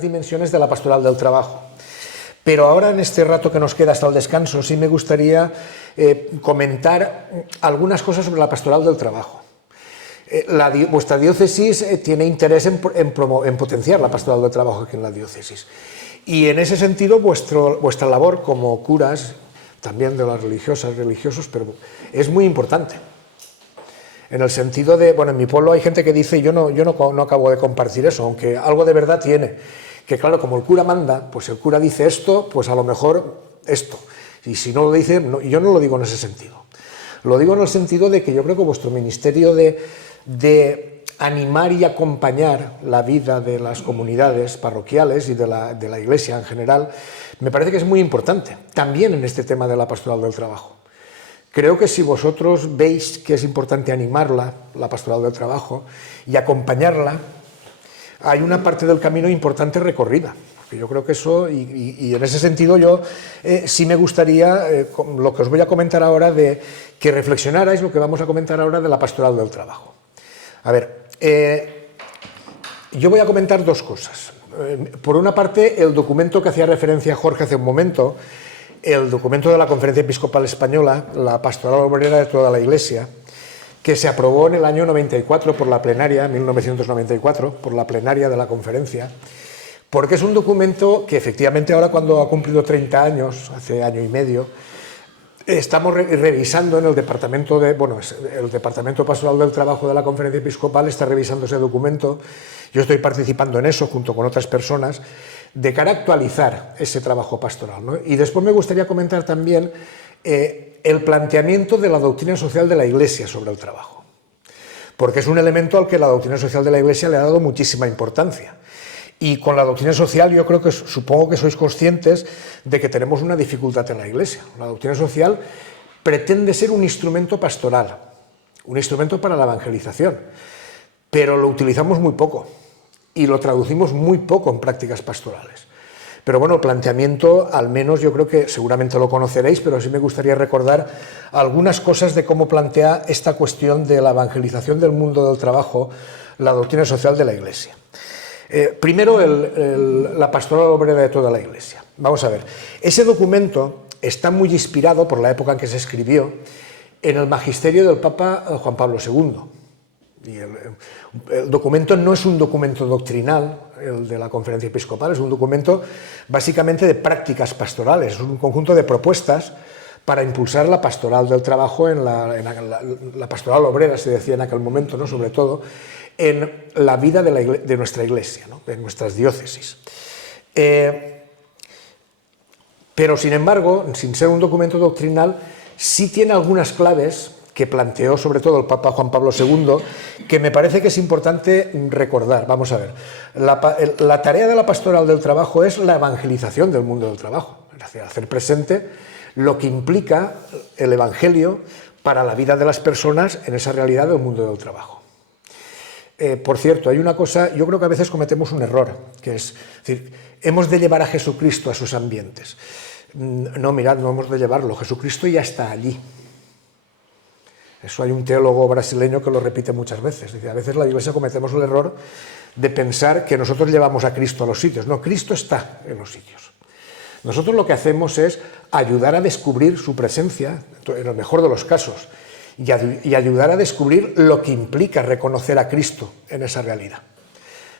dimensiones de la pastoral del trabajo. Pero ahora, en este rato que nos queda hasta el descanso, sí me gustaría comentar algunas cosas sobre la pastoral del trabajo. Vuestra diócesis tiene interés en potenciar la pastoral del trabajo aquí en la diócesis. Y en ese sentido, vuestra labor como curas, también de las religiosas, religiosos, pero es muy importante. En el sentido de, bueno, en mi pueblo hay gente que dice, yo no acabo de compartir eso, aunque algo de verdad tiene, que claro, como el cura manda, pues el cura dice esto, pues a lo mejor esto, y si no lo dice, no, yo no lo digo en ese sentido. Lo digo en el sentido de que yo creo que vuestro ministerio de animar y acompañar la vida de las comunidades parroquiales y de la Iglesia en general, me parece que es muy importante, también en este tema de la pastoral del trabajo. Creo que si vosotros veis que es importante animarla, la pastoral del trabajo, y acompañarla, hay una parte del camino importante recorrida. Porque yo creo que eso, y en ese sentido yo sí me gustaría, lo que os voy a comentar ahora, de que reflexionarais lo que vamos a comentar ahora de la pastoral del trabajo. A ver, yo voy a comentar dos cosas. Por una parte, el documento que hacía referencia Jorge hace un momento, el documento de la Conferencia Episcopal Española, la Pastoral Obrera de toda la Iglesia, que se aprobó en el año 94 por la plenaria, 1994, por la plenaria de la conferencia, porque es un documento que efectivamente ahora, cuando ha cumplido 30 años, hace año y medio, estamos revisando en el departamento el Departamento Pastoral del Trabajo de la Conferencia Episcopal está revisando ese documento. Yo estoy participando en eso junto con otras personas, de cara a actualizar ese trabajo pastoral, ¿no? Y después me gustaría comentar también el planteamiento de la doctrina social de la Iglesia sobre el trabajo, porque es un elemento al que la doctrina social de la Iglesia le ha dado muchísima importancia. Y con la doctrina social yo creo que, supongo que sois conscientes de que tenemos una dificultad en la Iglesia. La doctrina social pretende ser un instrumento pastoral, un instrumento para la evangelización, pero lo utilizamos muy poco y lo traducimos muy poco en prácticas pastorales. Pero bueno, el planteamiento, al menos yo creo que seguramente lo conoceréis, pero sí me gustaría recordar algunas cosas de cómo plantea esta cuestión de la evangelización del mundo del trabajo la doctrina social de la Iglesia. Primero, la pastoral obrera de toda la Iglesia. Vamos a ver, ese documento está muy inspirado, por la época en que se escribió, en el magisterio del Papa Juan Pablo II. Y el documento no es un documento doctrinal, el de la Conferencia Episcopal, es un documento básicamente de prácticas pastorales, es un conjunto de propuestas para impulsar la pastoral del trabajo, la pastoral obrera, se decía en aquel momento, ¿no? Sobre todo, en la vida de nuestra Iglesia, ¿no? De nuestras diócesis. Pero, sin embargo, sin ser un documento doctrinal, sí tiene algunas claves que planteó sobre todo el Papa Juan Pablo II, que me parece que es importante recordar. Vamos a ver, la tarea de la pastoral del trabajo es la evangelización del mundo del trabajo, es decir, hacer presente lo que implica el Evangelio para la vida de las personas en esa realidad del mundo del trabajo. Por cierto, hay una cosa, yo creo que a veces cometemos un error, que es decir, hemos de llevar a Jesucristo a esos ambientes. No, mirad, no hemos de llevarlo, Jesucristo ya está allí. Eso hay un teólogo brasileño que lo repite muchas veces. Dice, a veces la Iglesia cometemos el error de pensar que nosotros llevamos a Cristo a los sitios. No, Cristo está en los sitios. Nosotros lo que hacemos es ayudar a descubrir su presencia, en el mejor de los casos, y ayudar a descubrir lo que implica reconocer a Cristo en esa realidad.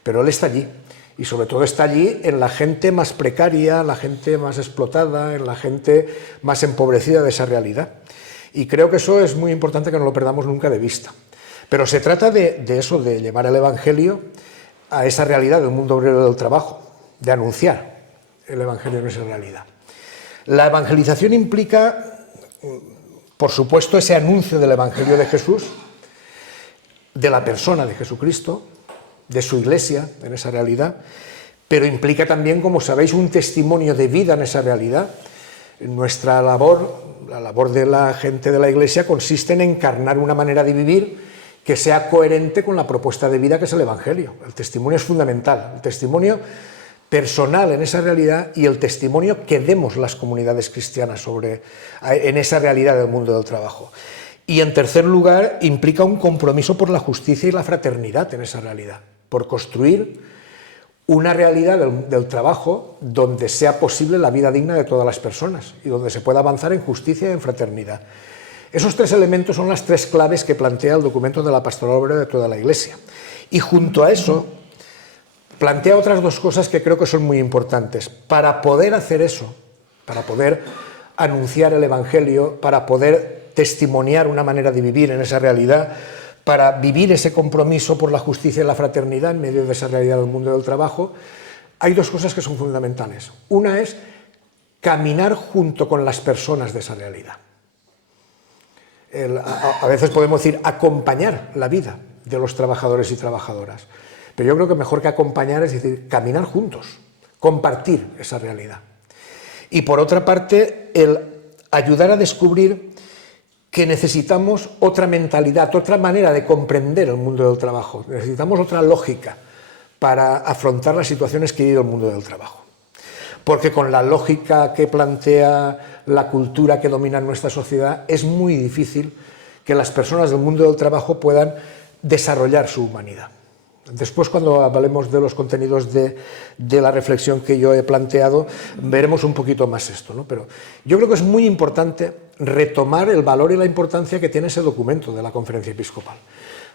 Pero Él está allí, y sobre todo está allí en la gente más precaria, la gente más explotada, en la gente más empobrecida de esa realidad. Y creo que eso es muy importante que no lo perdamos nunca de vista. Pero se trata de eso, de llevar el Evangelio a esa realidad del mundo obrero del trabajo, de anunciar el Evangelio en esa realidad. La evangelización implica, por supuesto, ese anuncio del Evangelio de Jesús, de la persona de Jesucristo, de su Iglesia en esa realidad, pero implica también, como sabéis, un testimonio de vida en esa realidad. Nuestra labor, la labor de la gente de la Iglesia, consiste en encarnar una manera de vivir que sea coherente con la propuesta de vida que es el Evangelio. El testimonio es fundamental, el testimonio personal en esa realidad y el testimonio que demos las comunidades cristianas en esa realidad del mundo del trabajo. Y en tercer lugar, implica un compromiso por la justicia y la fraternidad en esa realidad, por construir una realidad del trabajo donde sea posible la vida digna de todas las personas y donde se pueda avanzar en justicia y en fraternidad. Esos tres elementos son las tres claves que plantea el documento de la Pastoral Obrera de toda la Iglesia. Y junto a eso plantea otras dos cosas que creo que son muy importantes. Para poder hacer eso, para poder anunciar el Evangelio, para poder testimoniar una manera de vivir en esa realidad, para vivir ese compromiso por la justicia y la fraternidad en medio de esa realidad del mundo del trabajo, hay dos cosas que son fundamentales. Una es caminar junto con las personas de esa realidad. A veces podemos decir acompañar la vida de los trabajadores y trabajadoras, pero yo creo que mejor que acompañar es decir caminar juntos, compartir esa realidad. Y por otra parte, el ayudar a descubrir que necesitamos otra mentalidad, otra manera de comprender el mundo del trabajo, necesitamos otra lógica para afrontar las situaciones que vive el mundo del trabajo. Porque con la lógica que plantea la cultura que domina en nuestra sociedad es muy difícil que las personas del mundo del trabajo puedan desarrollar su humanidad. Después, cuando hablemos de los contenidos de la reflexión que yo he planteado, veremos un poquito más esto, ¿no? Pero yo creo que es muy importante retomar el valor y la importancia que tiene ese documento de la Conferencia Episcopal.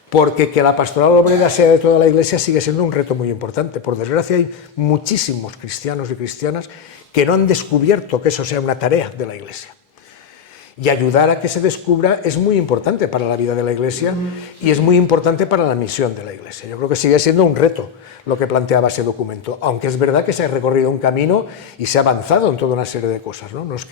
Porque que la pastoral obrera sea de toda la Iglesia sigue siendo un reto muy importante. Por desgracia, hay muchísimos cristianos y cristianas que no han descubierto que eso sea una tarea de la Iglesia. Y ayudar a que se descubra es muy importante para la vida de la Iglesia y es muy importante para la misión de la Iglesia. Yo creo que sigue siendo un reto lo que planteaba ese documento, aunque es verdad que se ha recorrido un camino y se ha avanzado en toda una serie de cosas, ¿no? No es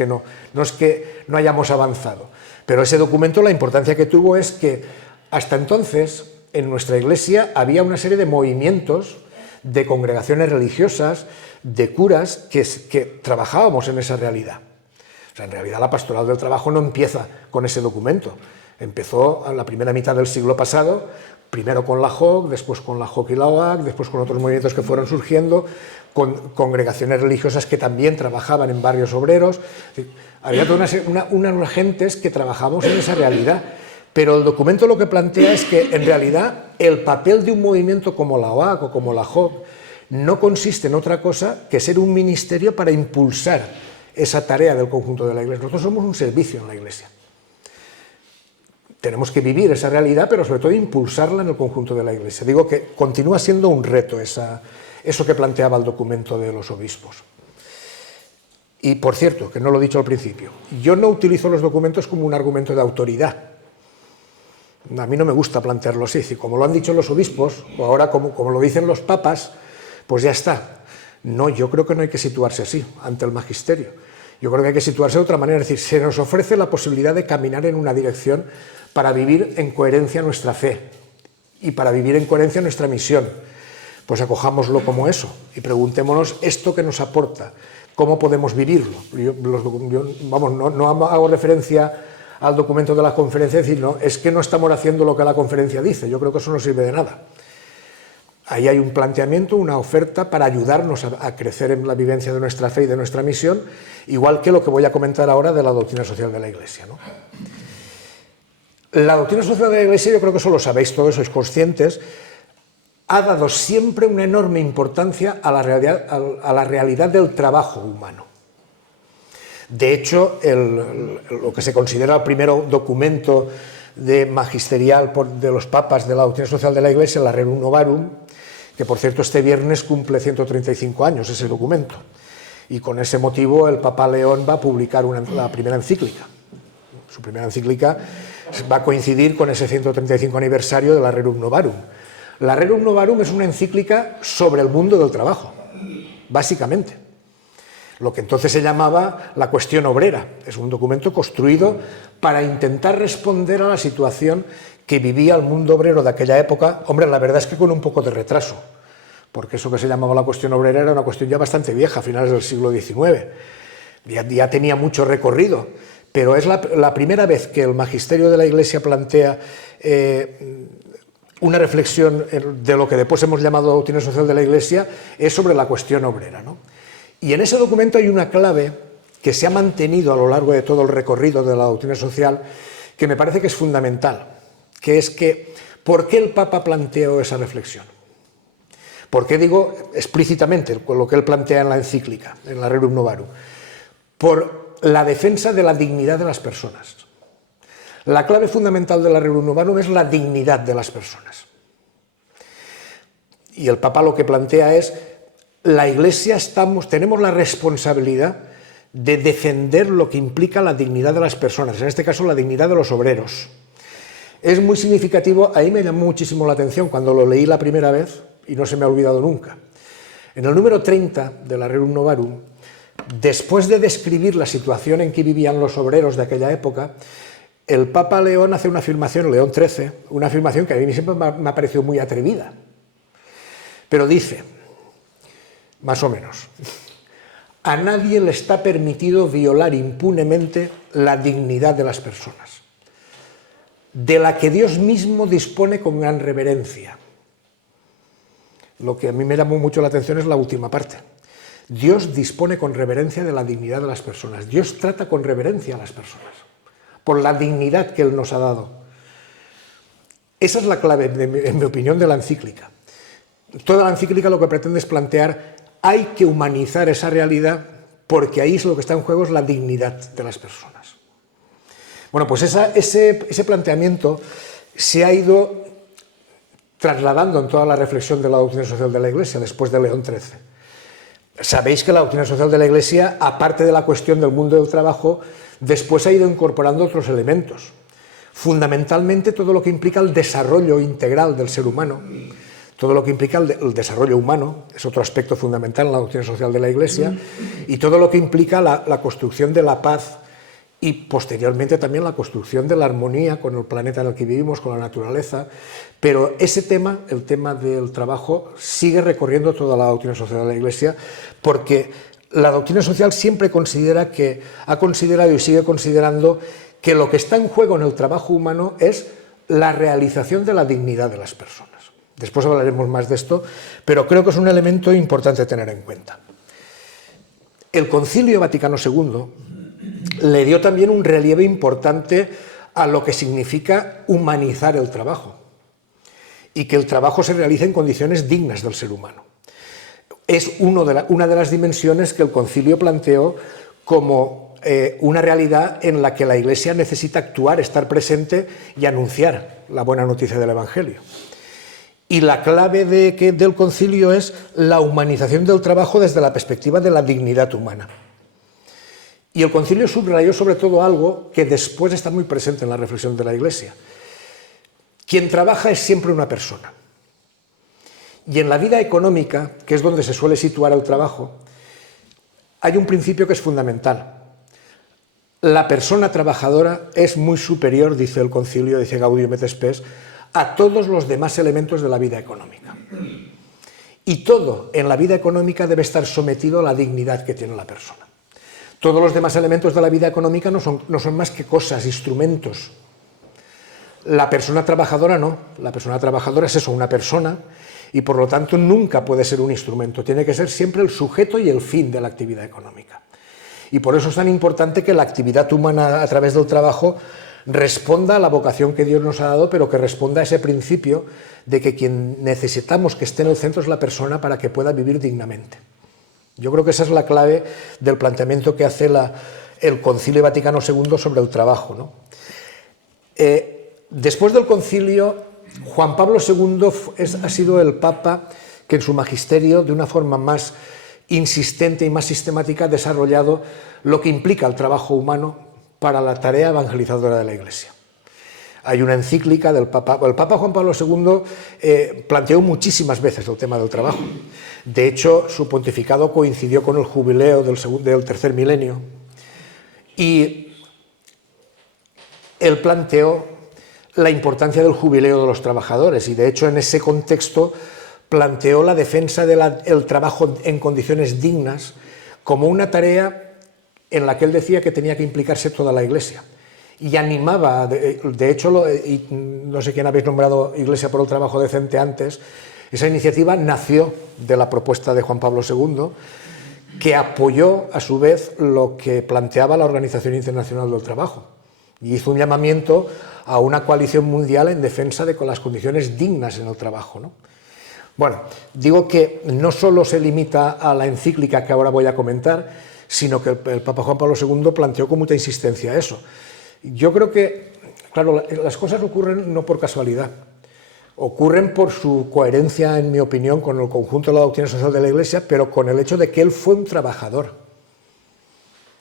que no hayamos avanzado, pero ese documento, la importancia que tuvo es que hasta entonces en nuestra Iglesia había una serie de movimientos de congregaciones religiosas, de curas que trabajábamos en esa realidad. O sea, en realidad la pastoral del trabajo no empieza con ese documento. Empezó a la primera mitad del siglo pasado, primero con la JOC, después con la JOC y la OAC, después con otros movimientos que fueron surgiendo, con congregaciones religiosas que también trabajaban en barrios obreros. Había toda unas gentes que trabajábamos en esa realidad. Pero el documento lo que plantea es que, en realidad, el papel de un movimiento como la OAC o como la JOC no consiste en otra cosa que ser un ministerio para impulsar esa tarea del conjunto de la Iglesia. Nosotros somos un servicio en la Iglesia. Tenemos que vivir esa realidad, pero sobre todo impulsarla en el conjunto de la Iglesia. Digo que continúa siendo un reto eso que planteaba el documento de los obispos. Y, por cierto, que no lo he dicho al principio, yo no utilizo los documentos como un argumento de autoridad. A mí no me gusta plantearlo así. Como lo han dicho los obispos, o ahora como lo dicen los papas, pues ya está. No, yo creo que no hay que situarse así ante el magisterio. Yo creo que hay que situarse de otra manera, es decir, se nos ofrece la posibilidad de caminar en una dirección para vivir en coherencia nuestra fe y para vivir en coherencia nuestra misión. Pues acojámoslo como eso y preguntémonos esto que nos aporta, cómo podemos vivirlo. No hago referencia al documento de la conferencia, es decir, no, es que no estamos haciendo lo que la conferencia dice, yo creo que eso no sirve de nada. Ahí hay un planteamiento, una oferta para ayudarnos a crecer en la vivencia de nuestra fe y de nuestra misión, igual que lo que voy a comentar ahora de la doctrina social de la Iglesia, ¿no? La doctrina social de la Iglesia, yo creo que eso lo sabéis todos, sois conscientes, ha dado siempre una enorme importancia a la realidad del trabajo humano. De hecho, lo que se considera el primer documento magisterial de los papas de la doctrina social de la Iglesia, la Rerum Novarum, que por cierto este viernes cumple 135 años ese documento, y con ese motivo el Papa León va a publicar la primera encíclica. Su primera encíclica va a coincidir con ese 135 aniversario de la Rerum Novarum. La Rerum Novarum es una encíclica sobre el mundo del trabajo, básicamente. Lo que entonces se llamaba la cuestión obrera. Es un documento construido para intentar responder a la situación que vivía el mundo obrero de aquella época. Hombre, la verdad es que con un poco de retraso, porque eso que se llamaba la cuestión obrera era una cuestión ya bastante vieja, a finales del siglo XIX. Ya tenía mucho recorrido, pero es la primera vez que el magisterio de la Iglesia plantea una reflexión de lo que después hemos llamado doctrina social de la Iglesia, es sobre la cuestión obrera, ¿no? Y en ese documento hay una clave que se ha mantenido a lo largo de todo el recorrido de la doctrina social, que me parece que es fundamental, que es que, ¿por qué el Papa planteó esa reflexión? ¿Por qué digo explícitamente lo que él plantea en la encíclica, en la Rerum Novarum? Por la defensa de la dignidad de las personas. La clave fundamental de la Rerum Novarum es la dignidad de las personas. Y el Papa lo que plantea es, la Iglesia tenemos la responsabilidad de defender lo que implica la dignidad de las personas, en este caso la dignidad de los obreros. Es muy significativo, ahí me llamó muchísimo la atención cuando lo leí la primera vez, y no se me ha olvidado nunca. En el número 30 de la Rerum Novarum, después de describir la situación en que vivían los obreros de aquella época, el Papa León hace una afirmación, León XIII, una afirmación que a mí siempre me ha parecido muy atrevida. Pero dice, más o menos, a nadie le está permitido violar impunemente la dignidad de las personas, de la que Dios mismo dispone con gran reverencia. Lo que a mí me llamó mucho la atención es la última parte. Dios dispone con reverencia de la dignidad de las personas. Dios trata con reverencia a las personas, por la dignidad que Él nos ha dado. Esa es la clave, en mi opinión, de la encíclica. Toda la encíclica lo que pretende es plantear, hay que humanizar esa realidad, porque ahí es lo que está en juego, es la dignidad de las personas. Bueno, pues ese planteamiento se ha ido trasladando en toda la reflexión de la doctrina social de la Iglesia después de León XIII. Sabéis que la doctrina social de la Iglesia, aparte de la cuestión del mundo del trabajo, después ha ido incorporando otros elementos. Fundamentalmente todo lo que implica el desarrollo integral del ser humano, todo lo que implica el desarrollo humano, es otro aspecto fundamental en la doctrina social de la Iglesia, y todo lo que implica la construcción de la paz y posteriormente también la construcción de la armonía con el planeta en el que vivimos, con la naturaleza. Pero ese tema, el tema del trabajo, sigue recorriendo toda la doctrina social de la Iglesia, porque la doctrina social siempre ha considerado y sigue considerando que lo que está en juego en el trabajo humano es la realización de la dignidad de las personas. Después hablaremos más de esto, pero creo que es un elemento importante tener en cuenta. El Concilio Vaticano II le dio también un relieve importante a lo que significa humanizar el trabajo y que el trabajo se realice en condiciones dignas del ser humano. Es una de las dimensiones que el Concilio planteó como una realidad en la que la Iglesia necesita actuar, estar presente y anunciar la buena noticia del Evangelio. Y la clave del Concilio es la humanización del trabajo desde la perspectiva de la dignidad humana. Y el Concilio subrayó sobre todo algo que después está muy presente en la reflexión de la Iglesia. Quien trabaja es siempre una persona. Y en la vida económica, que es donde se suele situar el trabajo, hay un principio que es fundamental. La persona trabajadora es muy superior, dice el Concilio, dice Gaudium et Spes, a todos los demás elementos de la vida económica. Y todo en la vida económica debe estar sometido a la dignidad que tiene la persona. Todos los demás elementos de la vida económica no son más que cosas, instrumentos. La persona trabajadora no. La persona trabajadora es eso, una persona, y por lo tanto nunca puede ser un instrumento. Tiene que ser siempre el sujeto y el fin de la actividad económica. Y por eso es tan importante que la actividad humana a través del trabajo responda a la vocación que Dios nos ha dado, pero que responda a ese principio de que quien necesitamos que esté en el centro es la persona para que pueda vivir dignamente. Yo creo que esa es la clave del planteamiento que hace el Concilio Vaticano II sobre el trabajo, ¿no? Después del concilio, Juan Pablo II ha sido el Papa que en su magisterio, de una forma más insistente y más sistemática, ha desarrollado lo que implica el trabajo humano para la tarea evangelizadora de la Iglesia. Hay una encíclica del Papa. El Papa Juan Pablo II planteó muchísimas veces el tema del trabajo. De hecho, su pontificado coincidió con el jubileo del tercer milenio. Y él planteó la importancia del jubileo de los trabajadores y, de hecho, en ese contexto planteó la defensa del trabajo en condiciones dignas como una tarea en la que él decía que tenía que implicarse toda la Iglesia. Y animaba, de hecho, y no sé quién habéis nombrado Iglesia por el Trabajo Decente antes, esa iniciativa nació de la propuesta de Juan Pablo II, que apoyó a su vez lo que planteaba la Organización Internacional del Trabajo, y hizo un llamamiento a una coalición mundial en defensa de las condiciones dignas en el trabajo, ¿no? Bueno, digo que no solo se limita a la encíclica que ahora voy a comentar, sino que el Papa Juan Pablo II planteó con mucha insistencia eso. Yo creo que, claro, las cosas ocurren no por casualidad, ocurren por su coherencia, en mi opinión, con el conjunto de la doctrina social de la Iglesia, pero con el hecho de que él fue un trabajador.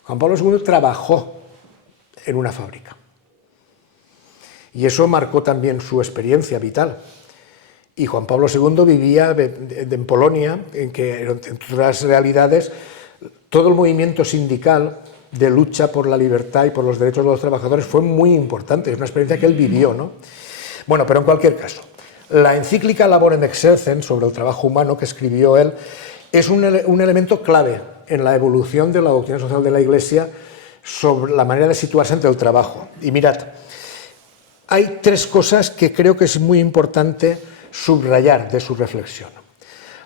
Juan Pablo II trabajó en una fábrica. Y eso marcó también su experiencia vital. Y Juan Pablo II vivía en Polonia, en que, entre otras realidades, todo el movimiento sindical de lucha por la libertad y por los derechos de los trabajadores fue muy importante. Es una experiencia que él vivió, ¿no? Bueno, pero en cualquier caso, la encíclica Laborem Exercens, sobre el trabajo humano, que escribió él, es un elemento clave en la evolución de la doctrina social de la Iglesia sobre la manera de situarse ante el trabajo. Y mirad, hay tres cosas que creo que es muy importante subrayar de su reflexión.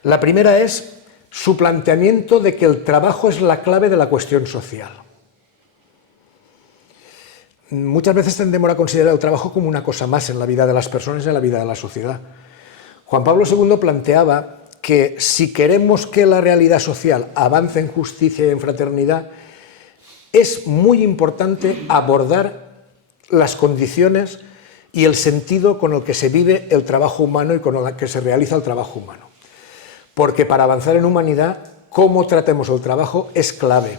La primera es su planteamiento de que el trabajo es la clave de la cuestión social. Muchas veces tendemos a considerar el trabajo como una cosa más en la vida de las personas y en la vida de la sociedad. Juan Pablo II planteaba que si queremos que la realidad social avance en justicia y en fraternidad, es muy importante abordar las condiciones y el sentido con el que se vive el trabajo humano y con el que se realiza el trabajo humano. Porque para avanzar en humanidad, cómo tratemos el trabajo es clave.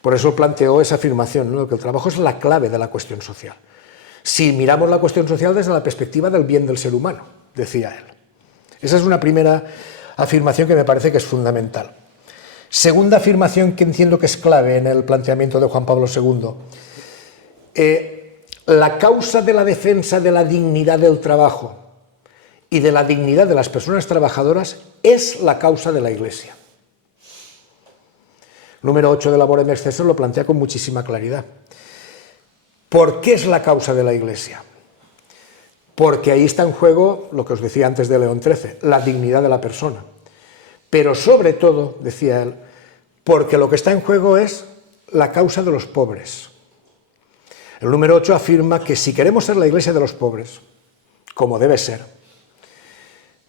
Por eso planteó esa afirmación, ¿no?, que el trabajo es la clave de la cuestión social. Si miramos la cuestión social desde la perspectiva del bien del ser humano, decía él. Esa es una primera afirmación que me parece que es fundamental. Segunda afirmación que entiendo que es clave en el planteamiento de Juan Pablo II. La causa de la defensa de la dignidad del trabajo y de la dignidad de las personas trabajadoras es la causa de la Iglesia. Número 8 de Laborem Exercens lo plantea con muchísima claridad. ¿Por qué es la causa de la Iglesia? Porque ahí está en juego lo que os decía antes de León XIII, la dignidad de la persona. Pero sobre todo, decía él, porque lo que está en juego es la causa de los pobres. El número 8 afirma que si queremos ser la Iglesia de los pobres, como debe ser,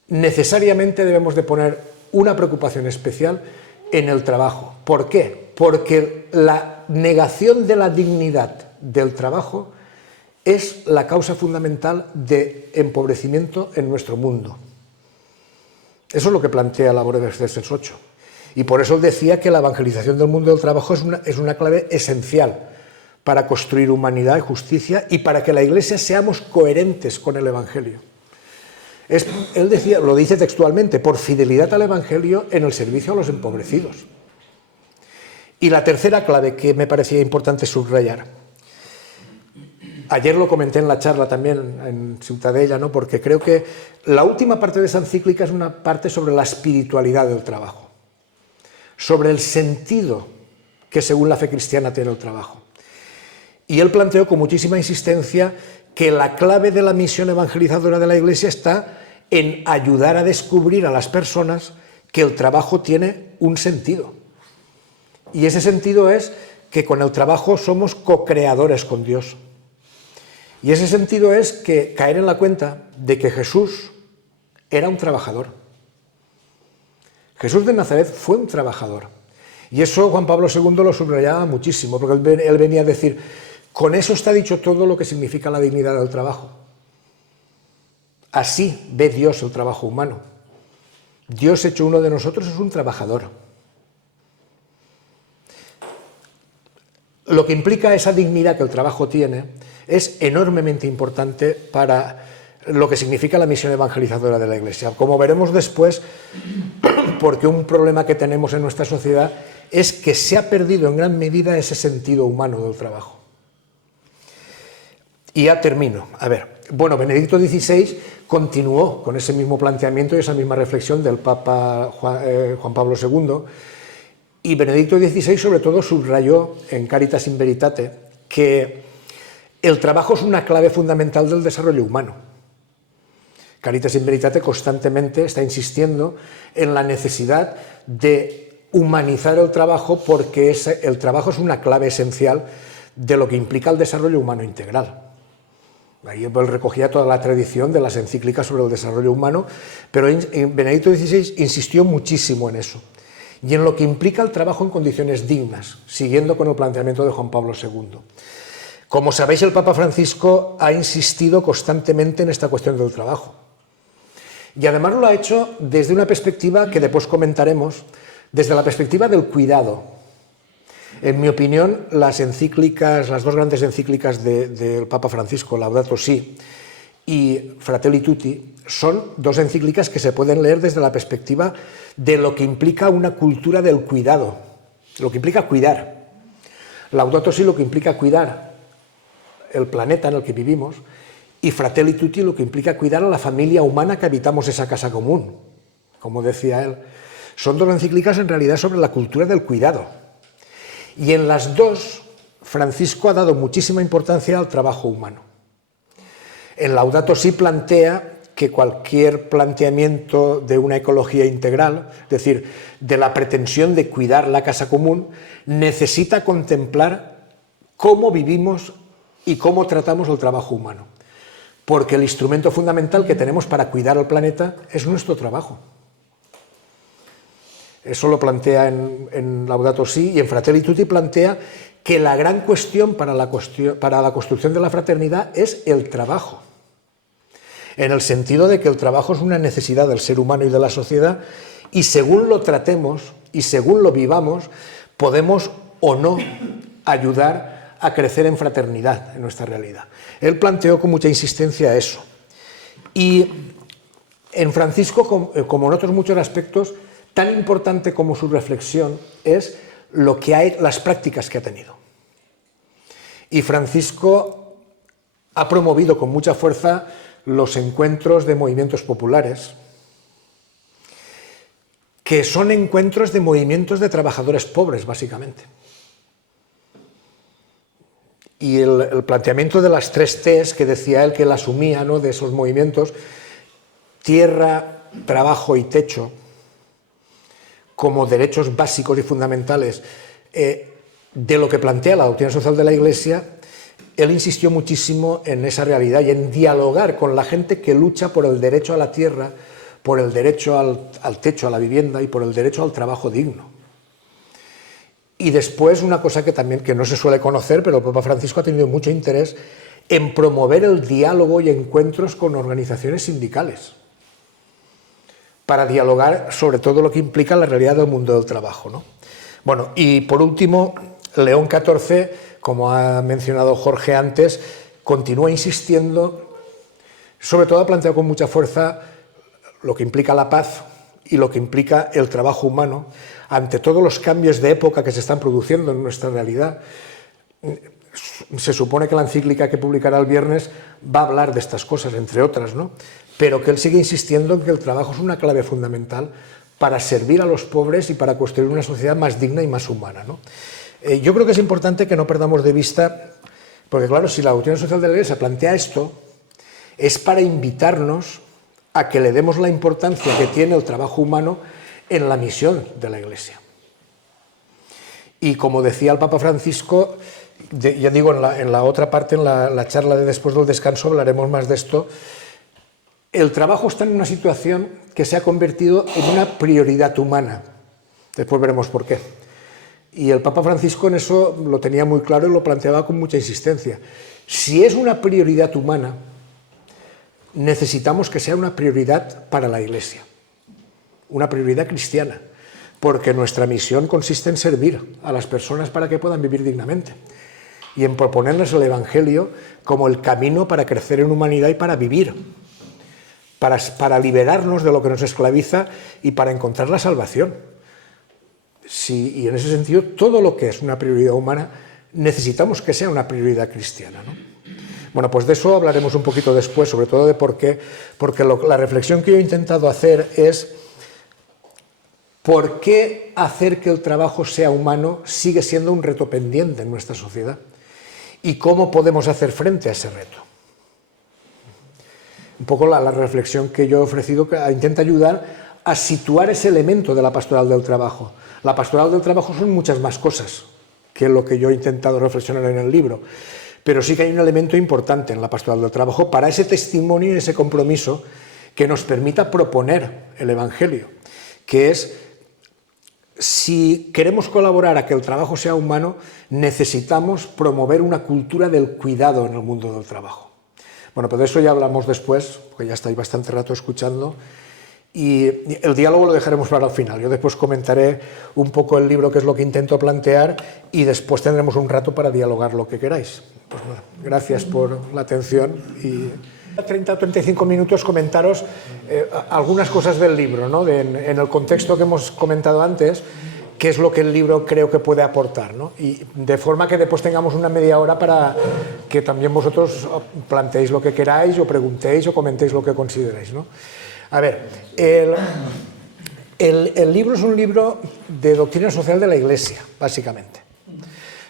necesariamente debemos de poner una preocupación especial en el trabajo. ¿Por qué? Porque la negación de la dignidad del trabajo es la causa fundamental de empobrecimiento en nuestro mundo. Eso es lo que plantea Laborem Exercens 8. Y por eso él decía que la evangelización del mundo del trabajo es una clave esencial para construir humanidad y justicia y para que la Iglesia seamos coherentes con el Evangelio. Él decía, lo dice textualmente, por fidelidad al Evangelio en el servicio a los empobrecidos. Y la tercera clave que me parecía importante subrayar. Ayer lo comenté en la charla también en Ciutadella, ¿no?, porque creo que la última parte de esa encíclica es una parte sobre la espiritualidad del trabajo, sobre el sentido que según la fe cristiana tiene el trabajo. Y él planteó con muchísima insistencia que la clave de la misión evangelizadora de la Iglesia está en ayudar a descubrir a las personas que el trabajo tiene un sentido. Y ese sentido es que con el trabajo somos co-creadores con Dios. Y ese sentido es que caer en la cuenta de que Jesús era un trabajador. Jesús de Nazaret fue un trabajador. Y eso Juan Pablo II lo subrayaba muchísimo, porque él venía a decir, con eso está dicho todo lo que significa la dignidad del trabajo. Así ve Dios el trabajo humano. Dios hecho uno de nosotros es un trabajador. Lo que implica esa dignidad que el trabajo tiene es enormemente importante para lo que significa la misión evangelizadora de la Iglesia. Como veremos después, porque un problema que tenemos en nuestra sociedad es que se ha perdido en gran medida ese sentido humano del trabajo. Y ya termino. A ver, bueno, Benedicto XVI continuó con ese mismo planteamiento y esa misma reflexión del Papa Juan Pablo II, y Benedicto XVI sobre todo subrayó en Caritas in Veritate que el trabajo es una clave fundamental del desarrollo humano. Caritas in Veritate constantemente está insistiendo en la necesidad de humanizar el trabajo porque el trabajo es una clave esencial de lo que implica el desarrollo humano integral. Ahí él recogía toda la tradición de las encíclicas sobre el desarrollo humano, pero Benedicto XVI insistió muchísimo en eso y en lo que implica el trabajo en condiciones dignas, siguiendo con el planteamiento de Juan Pablo II. Como sabéis, el Papa Francisco ha insistido constantemente en esta cuestión del trabajo. Y además lo ha hecho desde una perspectiva que después comentaremos, desde la perspectiva del cuidado. En mi opinión, las dos grandes encíclicas del Papa Francisco, Laudato Si y Fratelli Tutti, son dos encíclicas que se pueden leer desde la perspectiva de lo que implica una cultura del cuidado, lo que implica cuidar. Laudato Si lo que implica cuidar el planeta en el que vivimos, y Fratelli Tutti lo que implica cuidar a la familia humana que habitamos esa casa común. Como decía él, son dos encíclicas en realidad sobre la cultura del cuidado. Y en las dos, Francisco ha dado muchísima importancia al trabajo humano. En Laudato Si plantea que cualquier planteamiento de una ecología integral, es decir, de la pretensión de cuidar la casa común, necesita contemplar cómo vivimos y cómo tratamos el trabajo humano. Porque el instrumento fundamental que tenemos para cuidar al planeta es nuestro trabajo. Eso lo plantea en Laudato Si, y en Fratelli Tutti plantea que la gran cuestión para la construcción de la fraternidad es el trabajo, en el sentido de que el trabajo es una necesidad del ser humano y de la sociedad, y según lo tratemos y según lo vivamos, podemos o no ayudar a crecer en fraternidad en nuestra realidad. Él planteó con mucha insistencia eso. Y en Francisco, como en otros muchos aspectos, tan importante como su reflexión es las prácticas que ha tenido. Y Francisco ha promovido con mucha fuerza los encuentros de movimientos populares, que son encuentros de movimientos de trabajadores pobres, básicamente. Y el planteamiento de las 3 T's que decía él que él asumía, ¿no?, de esos movimientos, tierra, trabajo y techo, como derechos básicos y fundamentales de lo que plantea la doctrina social de la Iglesia, él insistió muchísimo en esa realidad y en dialogar con la gente que lucha por el derecho a la tierra, por el derecho al techo, a la vivienda y por el derecho al trabajo digno. Y después, una cosa que no se suele conocer, pero el Papa Francisco ha tenido mucho interés en promover el diálogo y encuentros con organizaciones sindicales, para dialogar sobre todo lo que implica la realidad del mundo del trabajo, ¿no? Bueno, y por último, León XIV, como ha mencionado Jorge antes, continúa insistiendo, sobre todo ha planteado con mucha fuerza lo que implica la paz y lo que implica el trabajo humano, ante todos los cambios de época que se están produciendo en nuestra realidad. Se supone que la encíclica que publicará el viernes va a hablar de estas cosas, entre otras, ¿no? Pero que él sigue insistiendo en que el trabajo es una clave fundamental para servir a los pobres y para construir una sociedad más digna y más humana, ¿no? Yo creo que es importante que no perdamos de vista, porque claro, si la doctrina social de la Iglesia plantea esto, es para invitarnos a que le demos la importancia que tiene el trabajo humano en la misión de la Iglesia. Y como decía el Papa Francisco, ya digo, en la otra parte, en la charla de después del descanso, hablaremos más de esto. El trabajo está en una situación que se ha convertido en una prioridad humana. Después veremos por qué. Y el Papa Francisco en eso lo tenía muy claro y lo planteaba con mucha insistencia. Si es una prioridad humana, necesitamos que sea una prioridad para la Iglesia, una prioridad cristiana, porque nuestra misión consiste en servir a las personas para que puedan vivir dignamente y en proponerles el Evangelio como el camino para crecer en humanidad y para vivir, para liberarnos de lo que nos esclaviza y para encontrar la salvación. Y en ese sentido, todo lo que es una prioridad humana necesitamos que sea una prioridad cristiana, ¿no? Bueno, pues de eso hablaremos un poquito después, sobre todo de por qué, porque la reflexión que yo he intentado hacer es por qué hacer que el trabajo sea humano sigue siendo un reto pendiente en nuestra sociedad y cómo podemos hacer frente a ese reto. Un poco la reflexión que yo he ofrecido intenta ayudar a situar ese elemento de la pastoral del trabajo. La pastoral del trabajo son muchas más cosas que lo que yo he intentado reflexionar en el libro, pero sí que hay un elemento importante en la pastoral del trabajo para ese testimonio y ese compromiso que nos permita proponer el Evangelio, que es, si queremos colaborar a que el trabajo sea humano, necesitamos promover una cultura del cuidado en el mundo del trabajo. Bueno, pero de eso ya hablamos después, porque ya estáis bastante rato escuchando, y el diálogo lo dejaremos para el final. Yo después comentaré un poco el libro, que es lo que intento plantear, y después tendremos un rato para dialogar lo que queráis. Pues bueno, gracias por la atención y 30 o 35 minutos comentaros algunas cosas del libro, ¿no? En el contexto que hemos comentado antes, qué es lo que el libro creo que puede aportar, ¿no? Y de forma que después tengamos una media hora para que también vosotros planteéis lo que queráis, o preguntéis, o comentéis lo que consideréis, ¿no? A ver, el libro es un libro de doctrina social de la Iglesia, básicamente.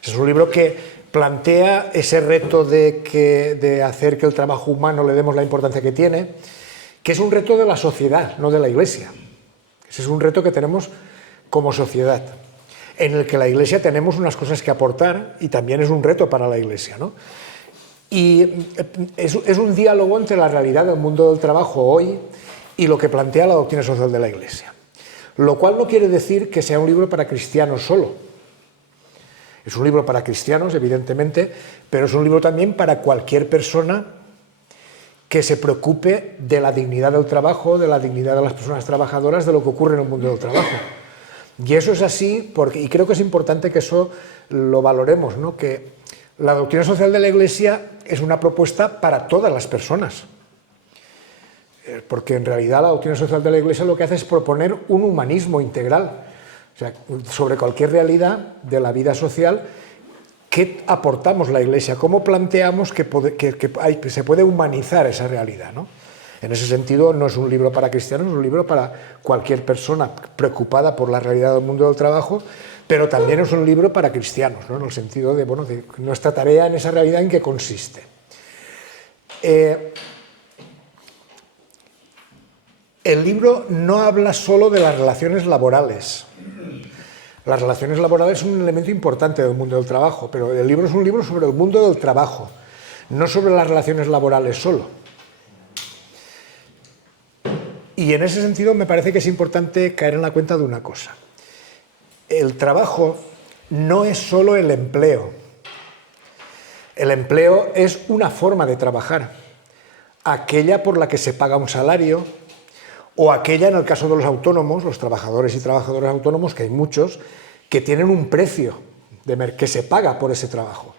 Es un libro que plantea ese reto de hacer que el trabajo humano le demos la importancia que tiene, que es un reto de la sociedad, no de la Iglesia. Ese es un reto que tenemos como sociedad, en el que la Iglesia tenemos unas cosas que aportar, y también es un reto para la Iglesia, ¿no? Y es un diálogo entre la realidad del mundo del trabajo hoy y lo que plantea la doctrina social de la Iglesia. Lo cual no quiere decir que sea un libro para cristianos solo. Es un libro para cristianos, evidentemente, pero es un libro también para cualquier persona que se preocupe de la dignidad del trabajo, de la dignidad de las personas trabajadoras, de lo que ocurre en el mundo del trabajo. Y eso es así, y creo que es importante que eso lo valoremos, ¿no? Que la doctrina social de la Iglesia es una propuesta para todas las personas. Porque en realidad la doctrina social de la Iglesia lo que hace es proponer un humanismo integral, o sea, sobre cualquier realidad de la vida social. ¿Qué aportamos la Iglesia? ¿Cómo planteamos que se puede humanizar esa realidad, ¿no? En ese sentido, no es un libro para cristianos, es un libro para cualquier persona preocupada por la realidad del mundo del trabajo, pero también es un libro para cristianos, ¿no? En el sentido de, bueno, de nuestra tarea en esa realidad, en qué consiste. El libro no habla solo de las relaciones laborales. Las relaciones laborales son un elemento importante del mundo del trabajo, pero el libro es un libro sobre el mundo del trabajo, no sobre las relaciones laborales solo. Y en ese sentido me parece que es importante caer en la cuenta de una cosa. El trabajo no es solo el empleo. El empleo es una forma de trabajar, aquella por la que se paga un salario, o aquella, en el caso de los autónomos, los trabajadores y trabajadoras autónomos, que hay muchos, que tienen un precio que se paga por ese trabajo.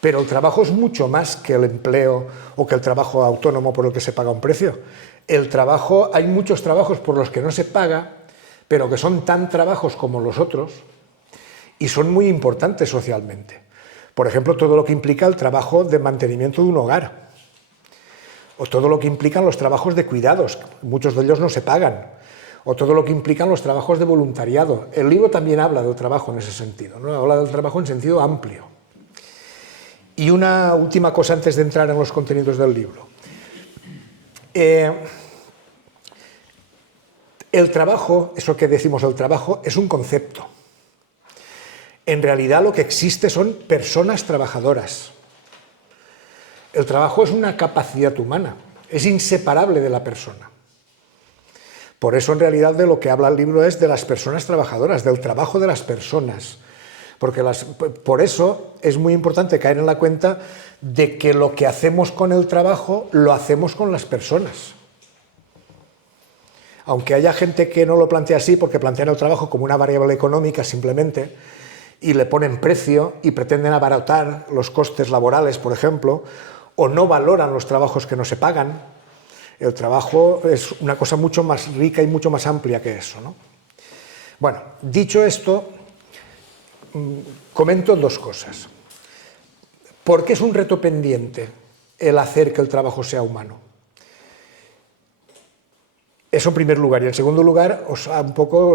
Pero el trabajo es mucho más que el empleo o que el trabajo autónomo por el que se paga un precio. Hay muchos trabajos por los que no se paga, pero que son tan trabajos como los otros y son muy importantes socialmente. Por ejemplo, todo lo que implica el trabajo de mantenimiento de un hogar, o todo lo que implican los trabajos de cuidados, muchos de ellos no se pagan, o todo lo que implican los trabajos de voluntariado. El libro también habla del trabajo en ese sentido, ¿no? Habla del trabajo en sentido amplio. Y una última cosa antes de entrar en los contenidos del libro. El trabajo, eso que decimos el trabajo, es un concepto. En realidad lo que existe son personas trabajadoras. El trabajo es una capacidad humana, es inseparable de la persona. Por eso en realidad de lo que habla el libro es de las personas trabajadoras, del trabajo de las personas. Por eso es muy importante caer en la cuenta de que lo que hacemos con el trabajo lo hacemos con las personas. Aunque haya gente que no lo plantea así porque plantean el trabajo como una variable económica simplemente y le ponen precio y pretenden abaratar los costes laborales, por ejemplo, o no valoran los trabajos que no se pagan. El trabajo es una cosa mucho más rica y mucho más amplia que eso, ¿no? Bueno, dicho esto, comento dos cosas. ¿Por qué es un reto pendiente el hacer que el trabajo sea humano? Eso en primer lugar. Y en segundo lugar, os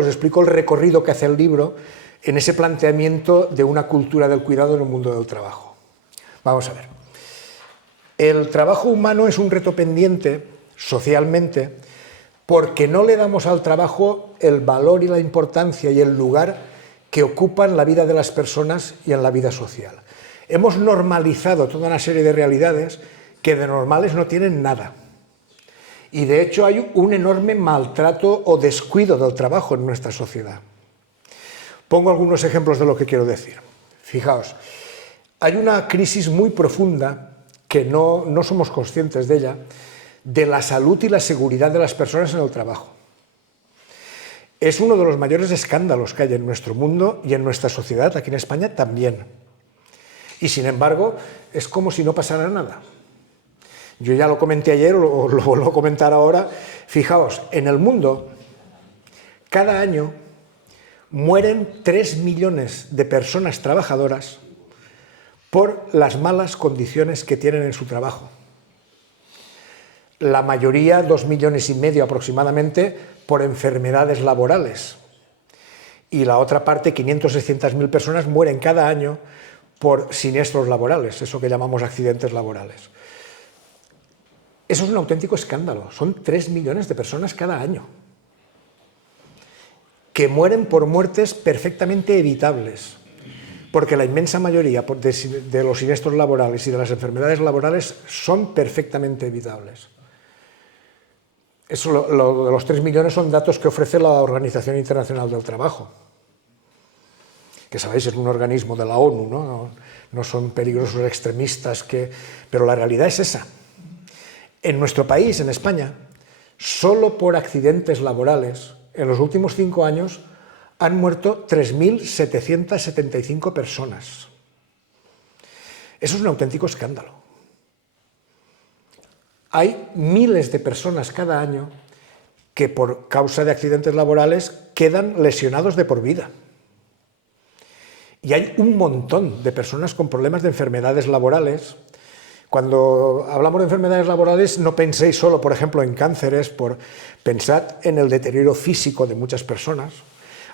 explico el recorrido que hace el libro en ese planteamiento de una cultura del cuidado en el mundo del trabajo. Vamos a ver. El trabajo humano es un reto pendiente socialmente porque no le damos al trabajo el valor y la importancia y el lugar que ocupa en la vida de las personas y en la vida social. Hemos normalizado toda una serie de realidades que de normales no tienen nada. Y de hecho hay un enorme maltrato o descuido del trabajo en nuestra sociedad. Pongo algunos ejemplos de lo que quiero decir. Fijaos, hay una crisis muy profunda, que no somos conscientes de ella, de la salud y la seguridad de las personas en el trabajo. Es uno de los mayores escándalos que hay en nuestro mundo y en nuestra sociedad, aquí en España también. Y sin embargo, es como si no pasara nada. Yo ya lo comenté ayer, o lo vuelvo a comentar ahora. Fijaos, en el mundo, cada año mueren 3 millones de personas trabajadoras por las malas condiciones que tienen en su trabajo. La mayoría, 2,5 millones aproximadamente, por enfermedades laborales. Y la otra parte, 500 o 600.000 personas, mueren cada año por siniestros laborales, eso que llamamos accidentes laborales. Eso es un auténtico escándalo. Son 3 millones de personas cada año que mueren por muertes perfectamente evitables, porque la inmensa mayoría de los siniestros laborales y de las enfermedades laborales son perfectamente evitables. Eso, lo de los 3 millones son datos que ofrece la Organización Internacional del Trabajo, que sabéis, es un organismo de la ONU, no son peligrosos extremistas, pero la realidad es esa. En nuestro país, en España, solo por accidentes laborales, en los últimos 5 años, han muerto 3.775 personas. Eso es un auténtico escándalo. Hay miles de personas cada año que por causa de accidentes laborales quedan lesionados de por vida. Y hay un montón de personas con problemas de enfermedades laborales. Cuando hablamos de enfermedades laborales, no penséis solo, por ejemplo, en cánceres, pensad en el deterioro físico de muchas personas.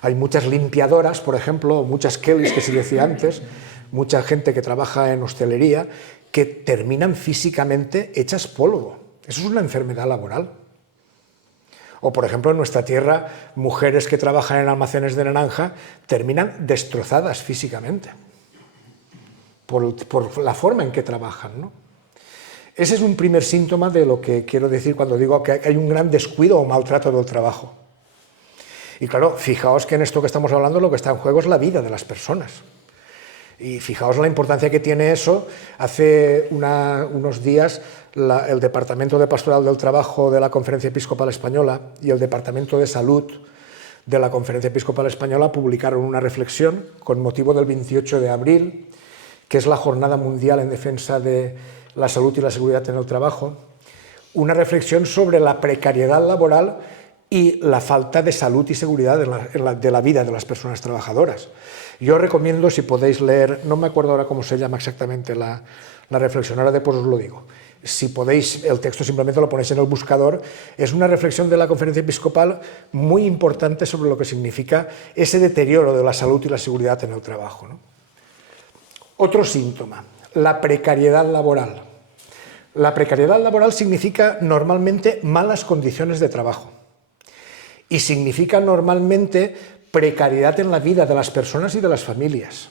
Hay muchas limpiadoras, por ejemplo, o muchas Kellys, que se decía antes, mucha gente que trabaja en hostelería, que terminan físicamente hechas polvo. Eso es una enfermedad laboral. O, por ejemplo, en nuestra tierra, mujeres que trabajan en almacenes de naranja terminan destrozadas físicamente por la forma en que trabajan, ¿no? Ese es un primer síntoma de lo que quiero decir cuando digo que hay un gran descuido o maltrato del trabajo. Y claro, fijaos que en esto que estamos hablando lo que está en juego es la vida de las personas. Y fijaos la importancia que tiene eso. Hace unos días el Departamento de Pastoral del Trabajo de la Conferencia Episcopal Española y el Departamento de Salud de la Conferencia Episcopal Española publicaron una reflexión con motivo del 28 de abril, que es la Jornada Mundial en Defensa de la Salud y la Seguridad en el Trabajo, una reflexión sobre la precariedad laboral y la falta de salud y seguridad de la vida de las personas trabajadoras. Yo recomiendo, si podéis leer, no me acuerdo ahora cómo se llama exactamente la reflexión, ahora después os lo digo. Si podéis, el texto simplemente lo ponéis en el buscador. Es una reflexión de la Conferencia Episcopal muy importante sobre lo que significa ese deterioro de la salud y la seguridad en el trabajo, ¿no? Otro síntoma, la precariedad laboral. La precariedad laboral significa normalmente malas condiciones de trabajo y significa normalmente precariedad en la vida de las personas y de las familias.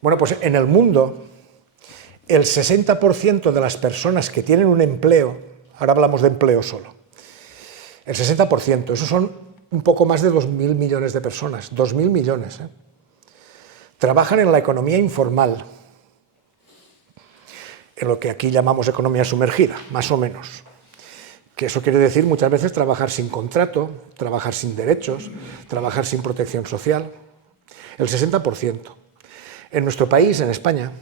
Bueno, pues en el mundo, el 60% de las personas que tienen un empleo, ahora hablamos de empleo solo, el 60%, esos son un poco más de 2.000 millones de personas, 2.000 millones, trabajan en la economía informal, en lo que aquí llamamos economía sumergida, más o menos. Que eso quiere decir muchas veces trabajar sin contrato, trabajar sin derechos, trabajar sin protección social. El 60%. En nuestro país, en España,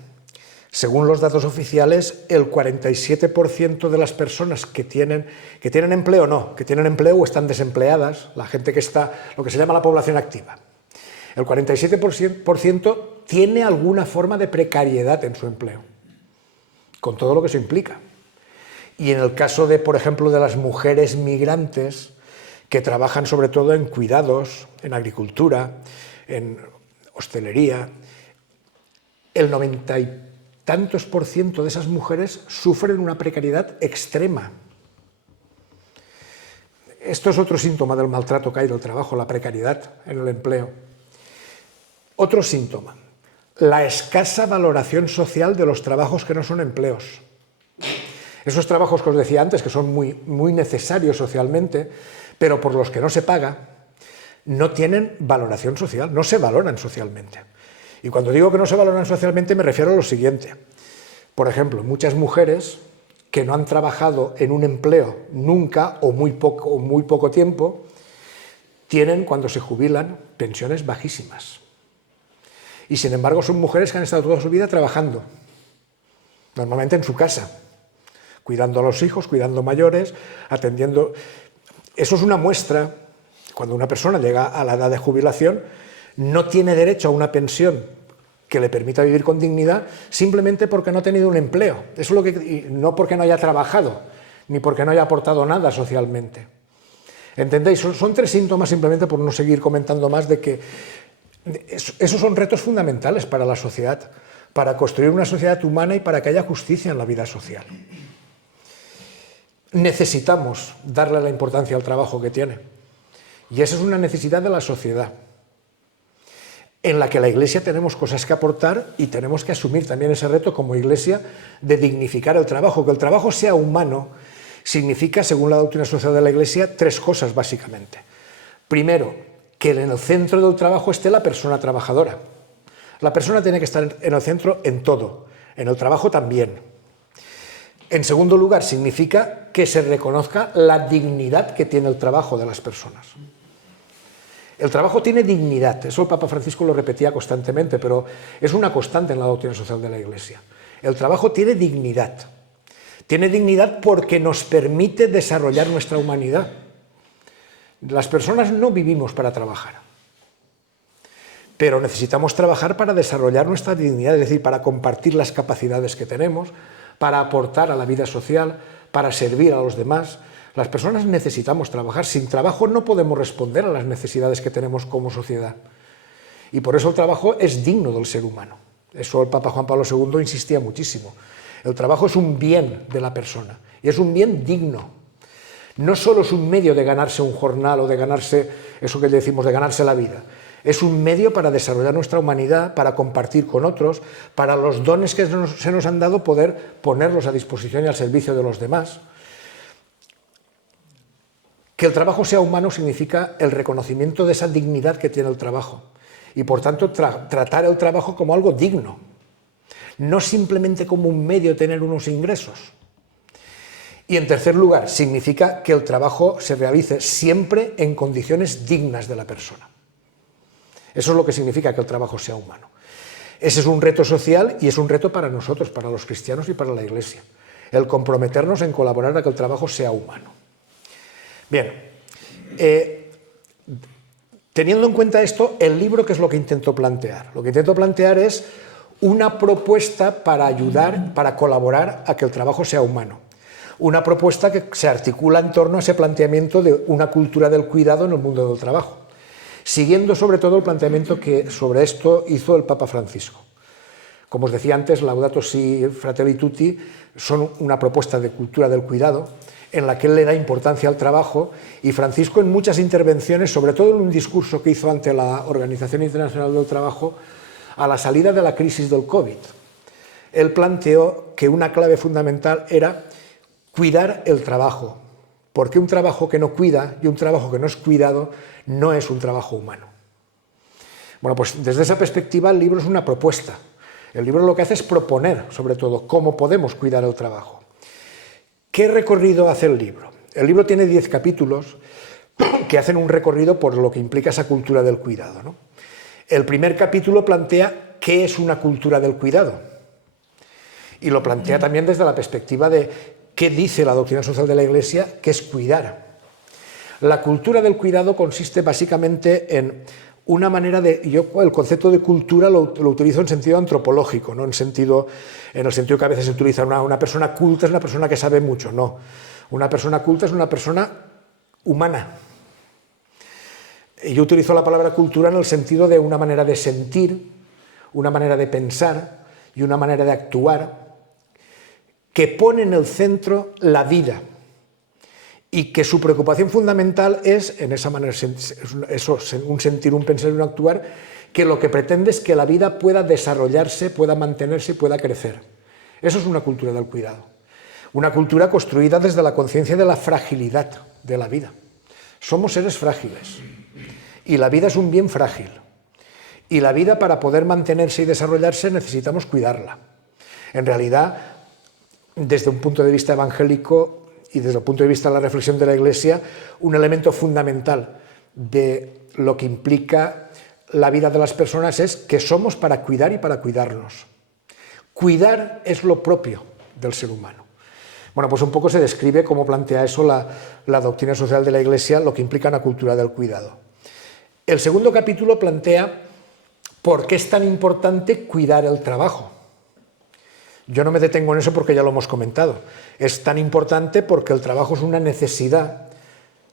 según los datos oficiales, el 47% de las personas que tienen empleo, que tienen empleo o están desempleadas, la gente que está, lo que se llama la población activa, el 47% tiene alguna forma de precariedad en su empleo, con todo lo que eso implica. Y en el caso de, por ejemplo, de las mujeres migrantes que trabajan sobre todo en cuidados, en agricultura, en hostelería, el 90 y tantos % de esas mujeres sufren una precariedad extrema. Esto es otro síntoma del maltrato que hay del trabajo, la precariedad en el empleo. Otro síntoma, la escasa valoración social de los trabajos que no son empleos. Esos trabajos que os decía antes, que son muy necesarios socialmente, pero por los que no se paga, no tienen valoración social, no se valoran socialmente. Y cuando digo que no se valoran socialmente me refiero a lo siguiente. Por ejemplo, muchas mujeres que no han trabajado en un empleo nunca o muy poco tiempo, tienen, cuando se jubilan, pensiones bajísimas. Y sin embargo son mujeres que han estado toda su vida trabajando, normalmente en su casa, cuidando a los hijos, cuidando mayores, atendiendo. Eso es una muestra. Cuando una persona llega a la edad de jubilación, no tiene derecho a una pensión que le permita vivir con dignidad simplemente porque no ha tenido un empleo. Eso es no porque no haya trabajado, ni porque no haya aportado nada socialmente. ¿Entendéis? Son tres síntomas, simplemente por no seguir comentando más, de que esos son retos fundamentales para la sociedad, para construir una sociedad humana y para que haya justicia en la vida social. Necesitamos darle la importancia al trabajo que tiene. Y esa es una necesidad de la sociedad, en la que la Iglesia tenemos cosas que aportar y tenemos que asumir también ese reto como Iglesia de dignificar el trabajo. Que el trabajo sea humano significa, según la doctrina social de la Iglesia, tres cosas básicamente. Primero, que en el centro del trabajo esté la persona trabajadora. La persona tiene que estar en el centro en todo, en el trabajo también. En segundo lugar, significa que se reconozca la dignidad que tiene el trabajo de las personas. El trabajo tiene dignidad, eso el Papa Francisco lo repetía constantemente, pero es una constante en la doctrina social de la Iglesia. El trabajo tiene dignidad. Tiene dignidad porque nos permite desarrollar nuestra humanidad. Las personas no vivimos para trabajar, pero necesitamos trabajar para desarrollar nuestra dignidad, es decir, para compartir las capacidades que tenemos, para aportar a la vida social, para servir a los demás. Las personas necesitamos trabajar. Sin trabajo no podemos responder a las necesidades que tenemos como sociedad. Y por eso el trabajo es digno del ser humano. Eso el Papa Juan Pablo II insistía muchísimo. El trabajo es un bien de la persona y es un bien digno. No solo es un medio de ganarse un jornal o de ganarse, eso que decimos, de ganarse la vida. Es un medio para desarrollar nuestra humanidad, para compartir con otros, para los dones que se nos han dado poder ponerlos a disposición y al servicio de los demás. Que el trabajo sea humano significa el reconocimiento de esa dignidad que tiene el trabajo y, por tanto, tratar el trabajo como algo digno, no simplemente como un medio de tener unos ingresos. Y, en tercer lugar, significa que el trabajo se realice siempre en condiciones dignas de la persona. Eso es lo que significa que el trabajo sea humano. Ese es un reto social y es un reto para nosotros, para los cristianos y para la Iglesia, el comprometernos en colaborar a que el trabajo sea humano. Bien, teniendo en cuenta esto, el libro, ¿qué es lo que intento plantear? Lo que intento plantear es una propuesta para ayudar, para colaborar a que el trabajo sea humano. Una propuesta que se articula en torno a ese planteamiento de una cultura del cuidado en el mundo del trabajo, siguiendo sobre todo el planteamiento que sobre esto hizo el Papa Francisco. Como os decía antes, Laudato Si' Fratelli Tutti son una propuesta de cultura del cuidado en la que él le da importancia al trabajo, y Francisco en muchas intervenciones, sobre todo en un discurso que hizo ante la Organización Internacional del Trabajo a la salida de la crisis del COVID, él planteó que una clave fundamental era cuidar el trabajo, porque un trabajo que no cuida y un trabajo que no es cuidado no es un trabajo humano. Bueno, pues desde esa perspectiva el libro es una propuesta. El libro lo que hace es proponer, sobre todo, cómo podemos cuidar el trabajo. ¿Qué recorrido hace el libro? El libro tiene 10 capítulos que hacen un recorrido por lo que implica esa cultura del cuidado, ¿no? El primer capítulo plantea qué es una cultura del cuidado y lo plantea también desde la perspectiva de qué dice la doctrina social de la Iglesia, que es cuidar. La cultura del cuidado consiste básicamente en una manera de... Yo el concepto de cultura lo utilizo en sentido antropológico, no en el sentido que a veces se utiliza una persona culta es una persona que sabe mucho, no. Una persona culta es una persona humana. Yo utilizo la palabra cultura en el sentido de una manera de sentir, una manera de pensar y una manera de actuar que pone en el centro la vida y que su preocupación fundamental es, en esa manera, eso, un sentir, un pensar y un actuar que lo que pretende es que la vida pueda desarrollarse, pueda mantenerse y pueda crecer. Eso es una cultura del cuidado. Una cultura construida desde la conciencia de la fragilidad de la vida. Somos seres frágiles y la vida es un bien frágil. Y la vida, para poder mantenerse y desarrollarse, necesitamos cuidarla. En realidad, desde un punto de vista evangélico y desde el punto de vista de la reflexión de la Iglesia, un elemento fundamental de lo que implica la vida de las personas es que somos para cuidar y para cuidarnos. Cuidar es lo propio del ser humano. Bueno, pues un poco se describe cómo plantea eso la doctrina social de la Iglesia, lo que implica una cultura del cuidado. El segundo capítulo plantea por qué es tan importante cuidar el trabajo. Yo no me detengo en eso porque ya lo hemos comentado. Es tan importante porque el trabajo es una necesidad,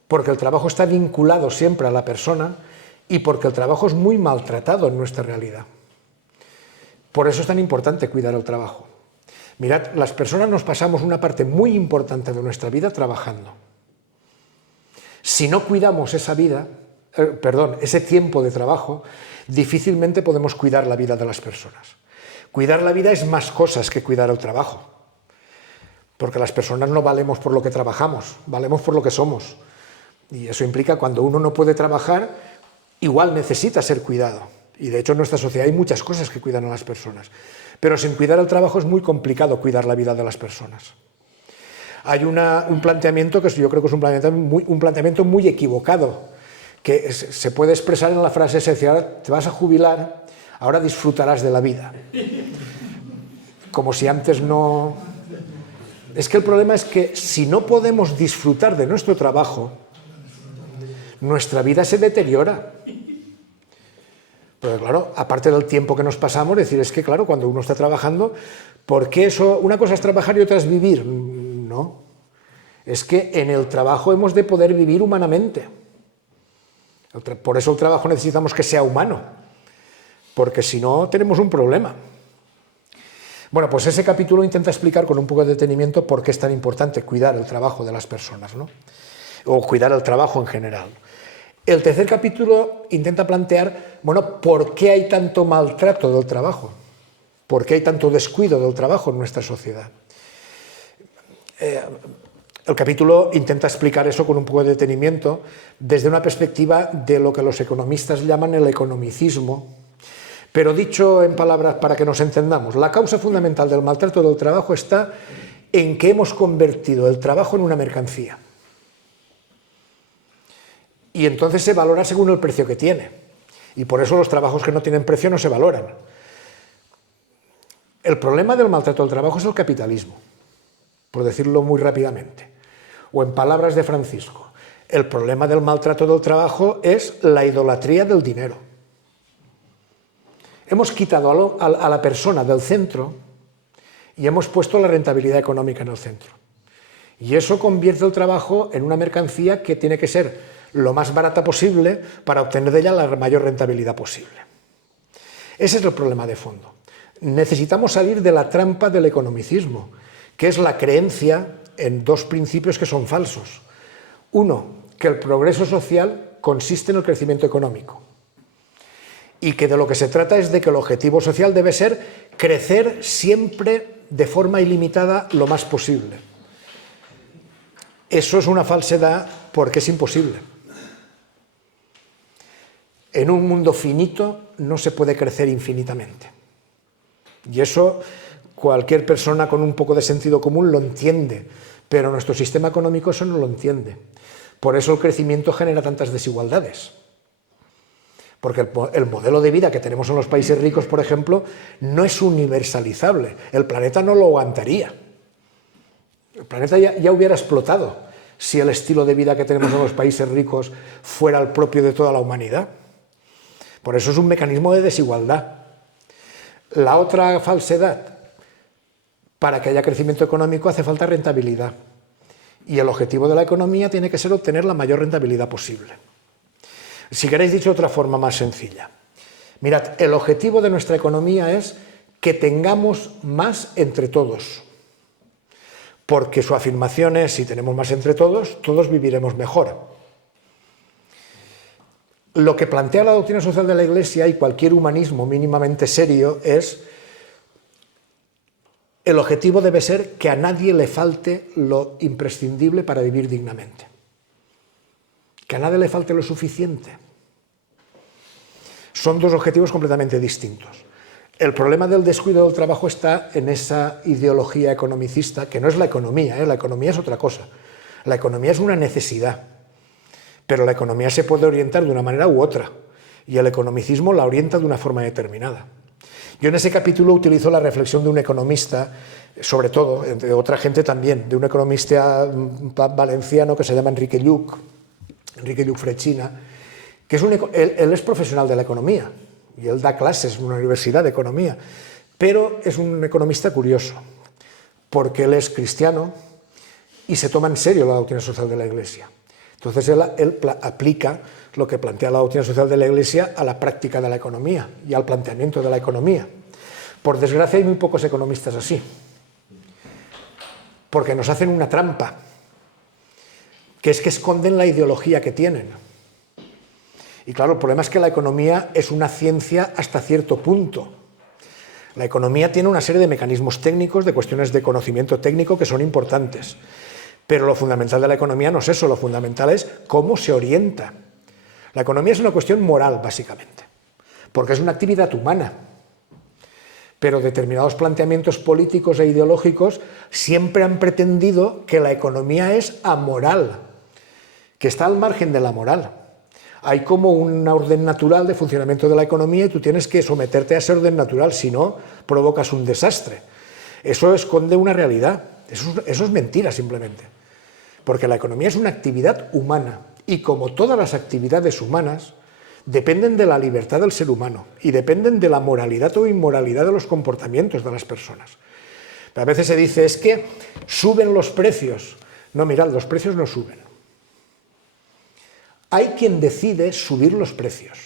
porque el trabajo está vinculado siempre a la persona y porque el trabajo es muy maltratado en nuestra realidad. Por eso es tan importante cuidar el trabajo. Mirad, las personas nos pasamos una parte muy importante de nuestra vida trabajando. Si no cuidamos esa vida, ese tiempo de trabajo, difícilmente podemos cuidar la vida de las personas. Cuidar la vida es más cosas que cuidar el trabajo, porque las personas no valemos por lo que trabajamos, valemos por lo que somos. Y eso implica cuando uno no puede trabajar, igual necesita ser cuidado. Y de hecho en nuestra sociedad hay muchas cosas que cuidan a las personas. Pero sin cuidar el trabajo es muy complicado cuidar la vida de las personas. Hay un planteamiento que yo creo que es un planteamiento muy equivocado, que se puede expresar en la frase esencial: te vas a jubilar, ahora disfrutarás de la vida. Como si antes no... Es que el problema es que si no podemos disfrutar de nuestro trabajo, nuestra vida se deteriora. Pero claro, aparte del tiempo que nos pasamos, decir, es que claro, cuando uno está trabajando, ¿por qué eso? Una cosa es trabajar y otra es vivir. No, es que en el trabajo hemos de poder vivir humanamente. Por eso el trabajo necesitamos que sea humano, porque si no tenemos un problema. Bueno, pues ese capítulo intenta explicar con un poco de detenimiento por qué es tan importante cuidar el trabajo de las personas, ¿no? O cuidar el trabajo en general. El tercer capítulo intenta plantear, bueno, ¿por qué hay tanto maltrato del trabajo? ¿Por qué hay tanto descuido del trabajo en nuestra sociedad? El capítulo intenta explicar eso con un poco de detenimiento desde una perspectiva de lo que los economistas llaman el economicismo, pero dicho en palabras para que nos entendamos, la causa fundamental del maltrato del trabajo está en que hemos convertido el trabajo en una mercancía. Y entonces se valora según el precio que tiene. Y por eso los trabajos que no tienen precio no se valoran. El problema del maltrato del trabajo es el capitalismo, por decirlo muy rápidamente. O en palabras de Francisco, el problema del maltrato del trabajo es la idolatría del dinero. Hemos quitado a la persona del centro y hemos puesto la rentabilidad económica en el centro. Y eso convierte el trabajo en una mercancía que tiene que ser lo más barata posible para obtener de ella la mayor rentabilidad posible. Ese es el problema de fondo. Necesitamos salir de la trampa del economicismo, que es la creencia en dos principios que son falsos. Uno, que el progreso social consiste en el crecimiento económico y que de lo que se trata es de que el objetivo social debe ser crecer siempre de forma ilimitada lo más posible. Eso es una falsedad porque es imposible. En un mundo finito no se puede crecer infinitamente. Y eso cualquier persona con un poco de sentido común lo entiende, pero nuestro sistema económico eso no lo entiende. Por eso el crecimiento genera tantas desigualdades. Porque el modelo de vida que tenemos en los países ricos, por ejemplo, no es universalizable. El planeta no lo aguantaría. El planeta ya hubiera explotado si el estilo de vida que tenemos en los países ricos fuera el propio de toda la humanidad. Por eso es un mecanismo de desigualdad. La otra falsedad, para que haya crecimiento económico hace falta rentabilidad. Y el objetivo de la economía tiene que ser obtener la mayor rentabilidad posible. Si queréis dicho de otra forma más sencilla, mirad, el objetivo de nuestra economía es que tengamos más entre todos. Porque su afirmación es, si tenemos más entre todos, todos viviremos mejor. Lo que plantea la doctrina social de la Iglesia y cualquier humanismo mínimamente serio es: el objetivo debe ser que a nadie le falte lo imprescindible para vivir dignamente, que a nadie le falte lo suficiente. Son dos objetivos completamente distintos. El problema del descuido del trabajo está en esa ideología economicista, que no es la economía, la economía es otra cosa. La economía es una necesidad, pero la economía se puede orientar de una manera u otra, y el economicismo la orienta de una forma determinada. Yo en ese capítulo utilizo la reflexión de un economista, sobre todo, de otra gente también, de un economista valenciano que se llama Enrique Lluch Frechina, que es él es profesional de la economía, y él da clases en una universidad de economía, pero es un economista curioso, porque él es cristiano y se toma en serio la doctrina social de la Iglesia. Entonces él aplica lo que plantea la doctrina social de la Iglesia a la práctica de la economía y al planteamiento de la economía. Por desgracia hay muy pocos economistas así, porque nos hacen una trampa, que es que esconden la ideología que tienen. Y claro, el problema es que la economía es una ciencia hasta cierto punto. La economía tiene una serie de mecanismos técnicos, de cuestiones de conocimiento técnico que son importantes. Pero lo fundamental de la economía no es eso, lo fundamental es cómo se orienta. La economía es una cuestión moral, básicamente, porque es una actividad humana. Pero determinados planteamientos políticos e ideológicos siempre han pretendido que la economía es amoral, que está al margen de la moral. Hay como un orden natural de funcionamiento de la economía y tú tienes que someterte a ese orden natural, si no, provocas un desastre. Eso esconde una realidad, eso es mentira simplemente, porque la economía es una actividad humana y como todas las actividades humanas dependen de la libertad del ser humano y dependen de la moralidad o inmoralidad de los comportamientos de las personas. A veces se dice, es que suben los precios. No, mirad, los precios no suben. Hay quien decide subir los precios.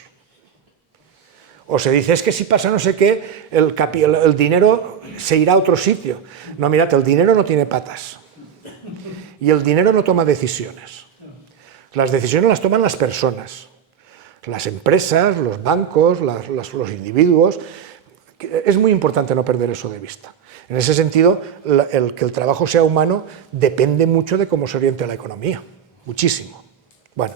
O se dice, es que si pasa no sé qué, el dinero se irá a otro sitio. No, mirad, el dinero no tiene patas. Y el dinero no toma decisiones. Las decisiones las toman las personas. Las empresas, los bancos, los individuos. Es muy importante no perder eso de vista. En ese sentido, que el trabajo sea humano depende mucho de cómo se oriente la economía. Muchísimo. Bueno.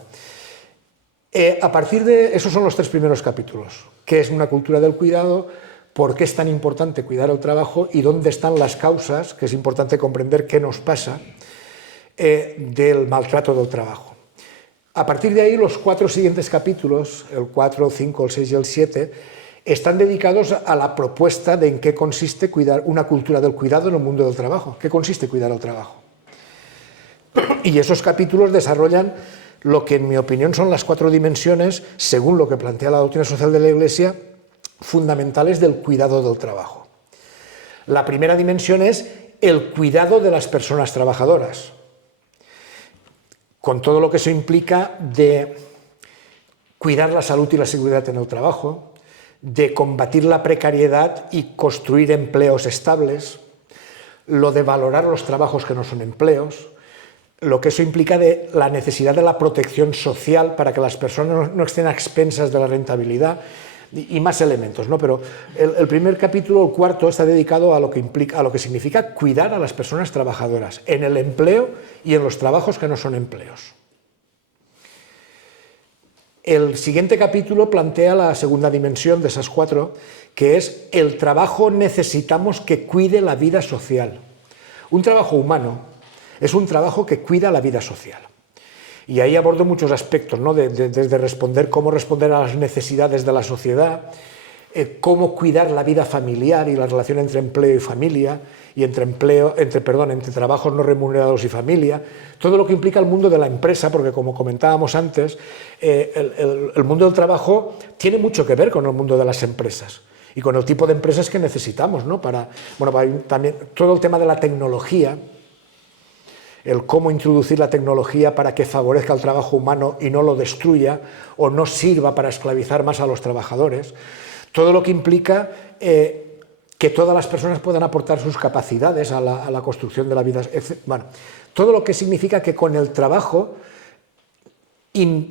A partir de esos son los 3 primeros capítulos. ¿Qué es una cultura del cuidado? ¿Por qué es tan importante cuidar el trabajo? ¿Y dónde están las causas? Que es importante comprender qué nos pasa del maltrato del trabajo. A partir de ahí, los 4 siguientes capítulos, el 4, el 5, el 6 y el 7, están dedicados a la propuesta de en qué consiste cuidar una cultura del cuidado en el mundo del trabajo. ¿Qué consiste cuidar el trabajo? Y esos capítulos desarrollan lo que en mi opinión son las 4 dimensiones, según lo que plantea la doctrina social de la Iglesia, fundamentales del cuidado del trabajo. La primera dimensión es el cuidado de las personas trabajadoras, con todo lo que eso implica de cuidar la salud y la seguridad en el trabajo, de combatir la precariedad y construir empleos estables, lo de valorar los trabajos que no son empleos, lo que eso implica de la necesidad de la protección social para que las personas no estén a expensas de la rentabilidad y más elementos, ¿no? Pero el primer capítulo, el 4, está dedicado a lo que implica, a lo que significa cuidar a las personas trabajadoras en el empleo y en los trabajos que no son empleos. El siguiente capítulo plantea la segunda dimensión de esas 4, que es el trabajo necesitamos que cuide la vida social. Un trabajo humano es un trabajo que cuida la vida social. Y ahí abordo muchos aspectos, ¿no? Desde responder, cómo responder a las necesidades de la sociedad, cómo cuidar la vida familiar y la relación entre empleo y familia, y entre trabajos no remunerados y familia, todo lo que implica el mundo de la empresa, porque como comentábamos antes, el mundo del trabajo tiene mucho que ver con el mundo de las empresas y con el tipo de empresas que necesitamos, ¿no? También todo el tema de la tecnología, el cómo introducir la tecnología para que favorezca el trabajo humano y no lo destruya o no sirva para esclavizar más a los trabajadores, todo lo que implica que todas las personas puedan aportar sus capacidades a la construcción de la vida, bueno, todo lo que significa que con el trabajo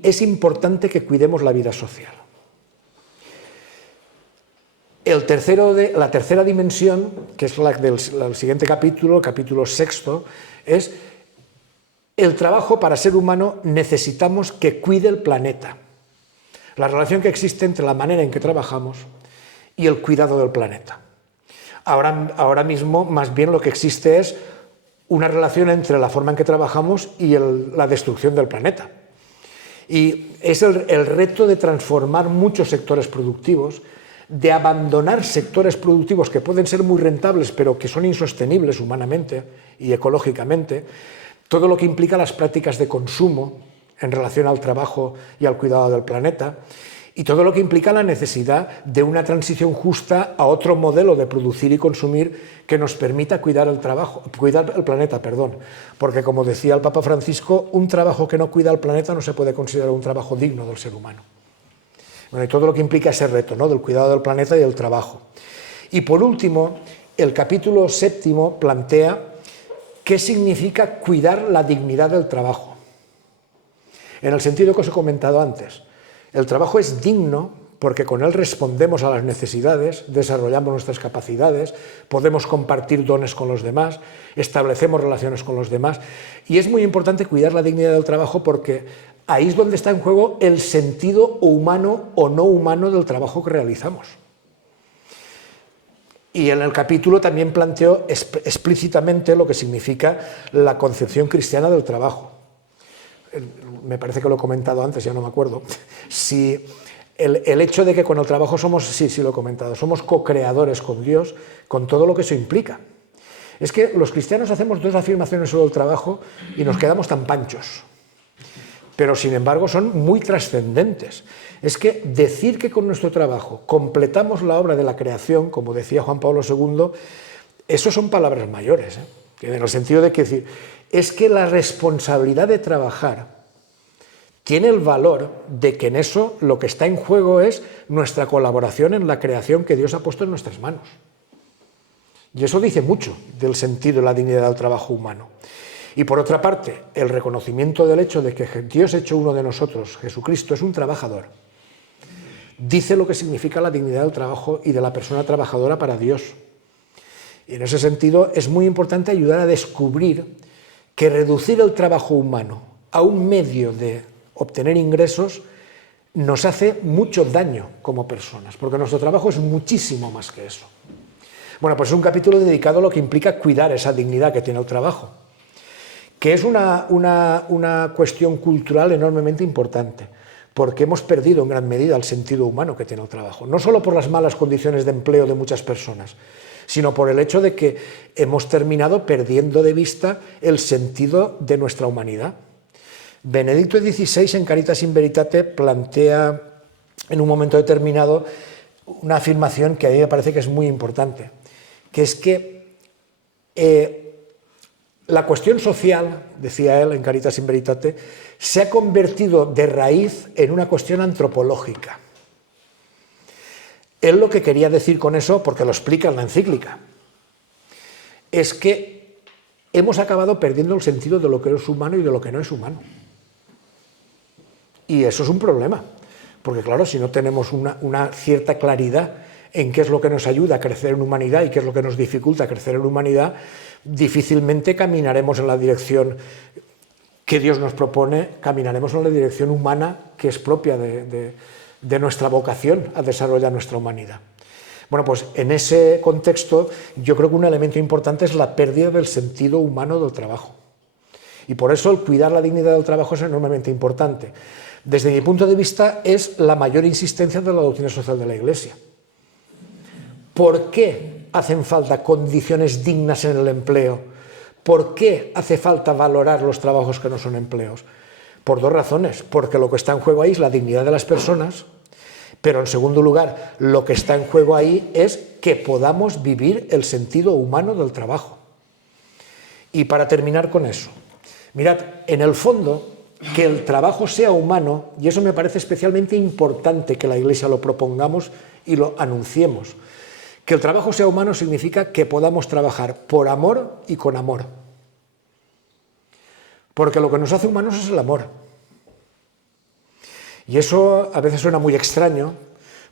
es importante que cuidemos la vida social. La tercera dimensión, que es la del siguiente capítulo, el capítulo 6, es el trabajo. Para ser humano necesitamos que cuide el planeta. La relación que existe entre la manera en que trabajamos y el cuidado del planeta. Ahora mismo, más bien, lo que existe es una relación entre la forma en que trabajamos y la destrucción del planeta. Y es el reto de transformar muchos sectores productivos, de abandonar sectores productivos que pueden ser muy rentables, pero que son insostenibles humanamente y ecológicamente, todo lo que implica las prácticas de consumo en relación al trabajo y al cuidado del planeta, y todo lo que implica la necesidad de una transición justa a otro modelo de producir y consumir que nos permita cuidar el planeta, porque, como decía el Papa Francisco, un trabajo que no cuida el planeta no se puede considerar un trabajo digno del ser humano. Bueno, y todo lo que implica ese reto, ¿no?, del cuidado del planeta y del trabajo. Y por último, el capítulo 7 plantea qué significa cuidar la dignidad del trabajo. En el sentido que os he comentado antes, el trabajo es digno porque con él respondemos a las necesidades, desarrollamos nuestras capacidades, podemos compartir dones con los demás, establecemos relaciones con los demás, y es muy importante cuidar la dignidad del trabajo porque ahí es donde está en juego el sentido humano o no humano del trabajo que realizamos. Y en el capítulo también planteó explícitamente lo que significa la concepción cristiana del trabajo. Me parece que lo he comentado antes, ya no me acuerdo. Si el hecho de que con el trabajo somos, sí lo he comentado, somos co-creadores con Dios, con todo lo que eso implica. Es que los cristianos hacemos dos afirmaciones sobre el trabajo y nos quedamos tan panchos, pero sin embargo son muy trascendentes. Es que decir que con nuestro trabajo completamos la obra de la creación, como decía Juan Pablo II, eso son palabras mayores, en el sentido de que es que la responsabilidad de trabajar tiene el valor de que en eso lo que está en juego es nuestra colaboración en la creación que Dios ha puesto en nuestras manos. Y eso dice mucho del sentido y la dignidad del trabajo humano. Y por otra parte, el reconocimiento del hecho de que Dios hecho uno de nosotros, Jesucristo, es un trabajador, dice lo que significa la dignidad del trabajo y de la persona trabajadora para Dios. Y en ese sentido es muy importante ayudar a descubrir que reducir el trabajo humano a un medio de obtener ingresos nos hace mucho daño como personas, porque nuestro trabajo es muchísimo más que eso. Bueno, pues es un capítulo dedicado a lo que implica cuidar esa dignidad que tiene el trabajo, que es una cuestión cultural enormemente importante, porque hemos perdido en gran medida el sentido humano que tiene el trabajo, no solo por las malas condiciones de empleo de muchas personas, sino por el hecho de que hemos terminado perdiendo de vista el sentido de nuestra humanidad. Benedicto XVI en Caritas in Veritate plantea en un momento determinado una afirmación que a mí me parece que es muy importante, que es que la cuestión social, decía él en Caritas in Veritate, se ha convertido de raíz en una cuestión antropológica. Él lo que quería decir con eso, porque lo explica en la encíclica, es que hemos acabado perdiendo el sentido de lo que es humano y de lo que no es humano. Y eso es un problema, porque claro, si no tenemos una cierta claridad en qué es lo que nos ayuda a crecer en humanidad y qué es lo que nos dificulta crecer en humanidad, difícilmente caminaremos en la dirección que Dios nos propone, caminaremos en la dirección humana que es propia de nuestra vocación a desarrollar nuestra humanidad. Bueno, pues en ese contexto yo creo que un elemento importante es la pérdida del sentido humano del trabajo. Y por eso el cuidar la dignidad del trabajo es enormemente importante. Desde mi punto de vista es la mayor insistencia de la doctrina social de la Iglesia. ¿Por qué hacen falta condiciones dignas en el empleo? ¿Por qué hace falta valorar los trabajos que no son empleos? Por dos razones. Porque lo que está en juego ahí es la dignidad de las personas, pero en segundo lugar, lo que está en juego ahí es que podamos vivir el sentido humano del trabajo. Y para terminar con eso, mirad, en el fondo, que el trabajo sea humano, y eso me parece especialmente importante que la Iglesia lo propongamos y lo anunciemos, que el trabajo sea humano significa que podamos trabajar por amor y con amor. Porque lo que nos hace humanos es el amor. Y eso a veces suena muy extraño,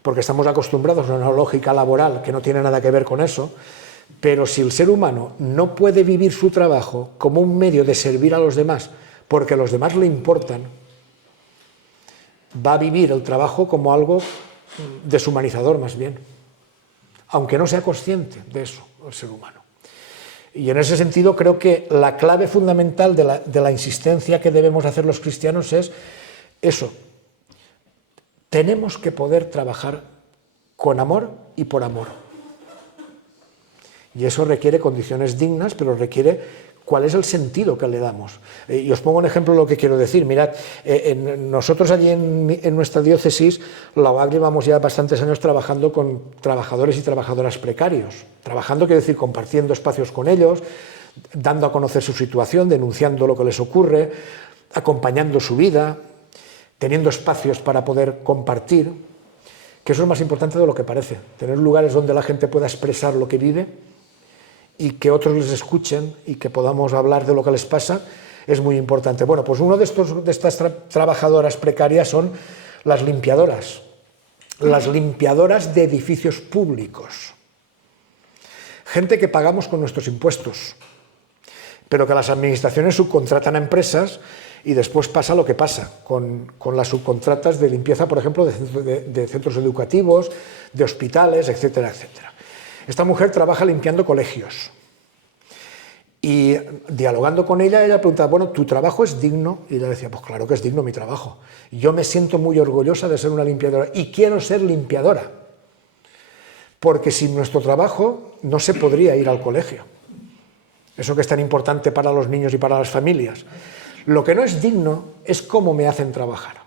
porque estamos acostumbrados a una lógica laboral que no tiene nada que ver con eso, pero si el ser humano no puede vivir su trabajo como un medio de servir a los demás, porque los demás le importan, va a vivir el trabajo como algo deshumanizador más bien, aunque no sea consciente de eso el ser humano. Y en ese sentido creo que la clave fundamental de la insistencia que debemos hacer los cristianos es eso. Tenemos que poder trabajar con amor y por amor. Y eso requiere condiciones dignas, pero requiere cuál es el sentido que le damos. Y os pongo un ejemplo de lo que quiero decir. Mirad, nosotros allí en nuestra diócesis, la UAC, llevamos ya bastantes años trabajando con trabajadores y trabajadoras precarios. Trabajando, quiero decir, compartiendo espacios con ellos, dando a conocer su situación, denunciando lo que les ocurre, acompañando su vida, teniendo espacios para poder compartir, que eso es más importante de lo que parece. Tener lugares donde la gente pueda expresar lo que vive y que otros les escuchen y que podamos hablar de lo que les pasa, es muy importante. Bueno, pues uno de estas trabajadoras precarias son las limpiadoras de edificios públicos. Gente que pagamos con nuestros impuestos, pero que las administraciones subcontratan a empresas y después pasa lo que pasa con las subcontratas de limpieza, por ejemplo, de centros educativos, de hospitales, etcétera, etcétera. Esta mujer trabaja limpiando colegios y dialogando con ella preguntaba, bueno, ¿tu trabajo es digno? Y ella decía, pues claro que es digno mi trabajo. Yo me siento muy orgullosa de ser una limpiadora y quiero ser limpiadora, porque sin nuestro trabajo no se podría ir al colegio. Eso que es tan importante para los niños y para las familias. Lo que no es digno es cómo me hacen trabajar.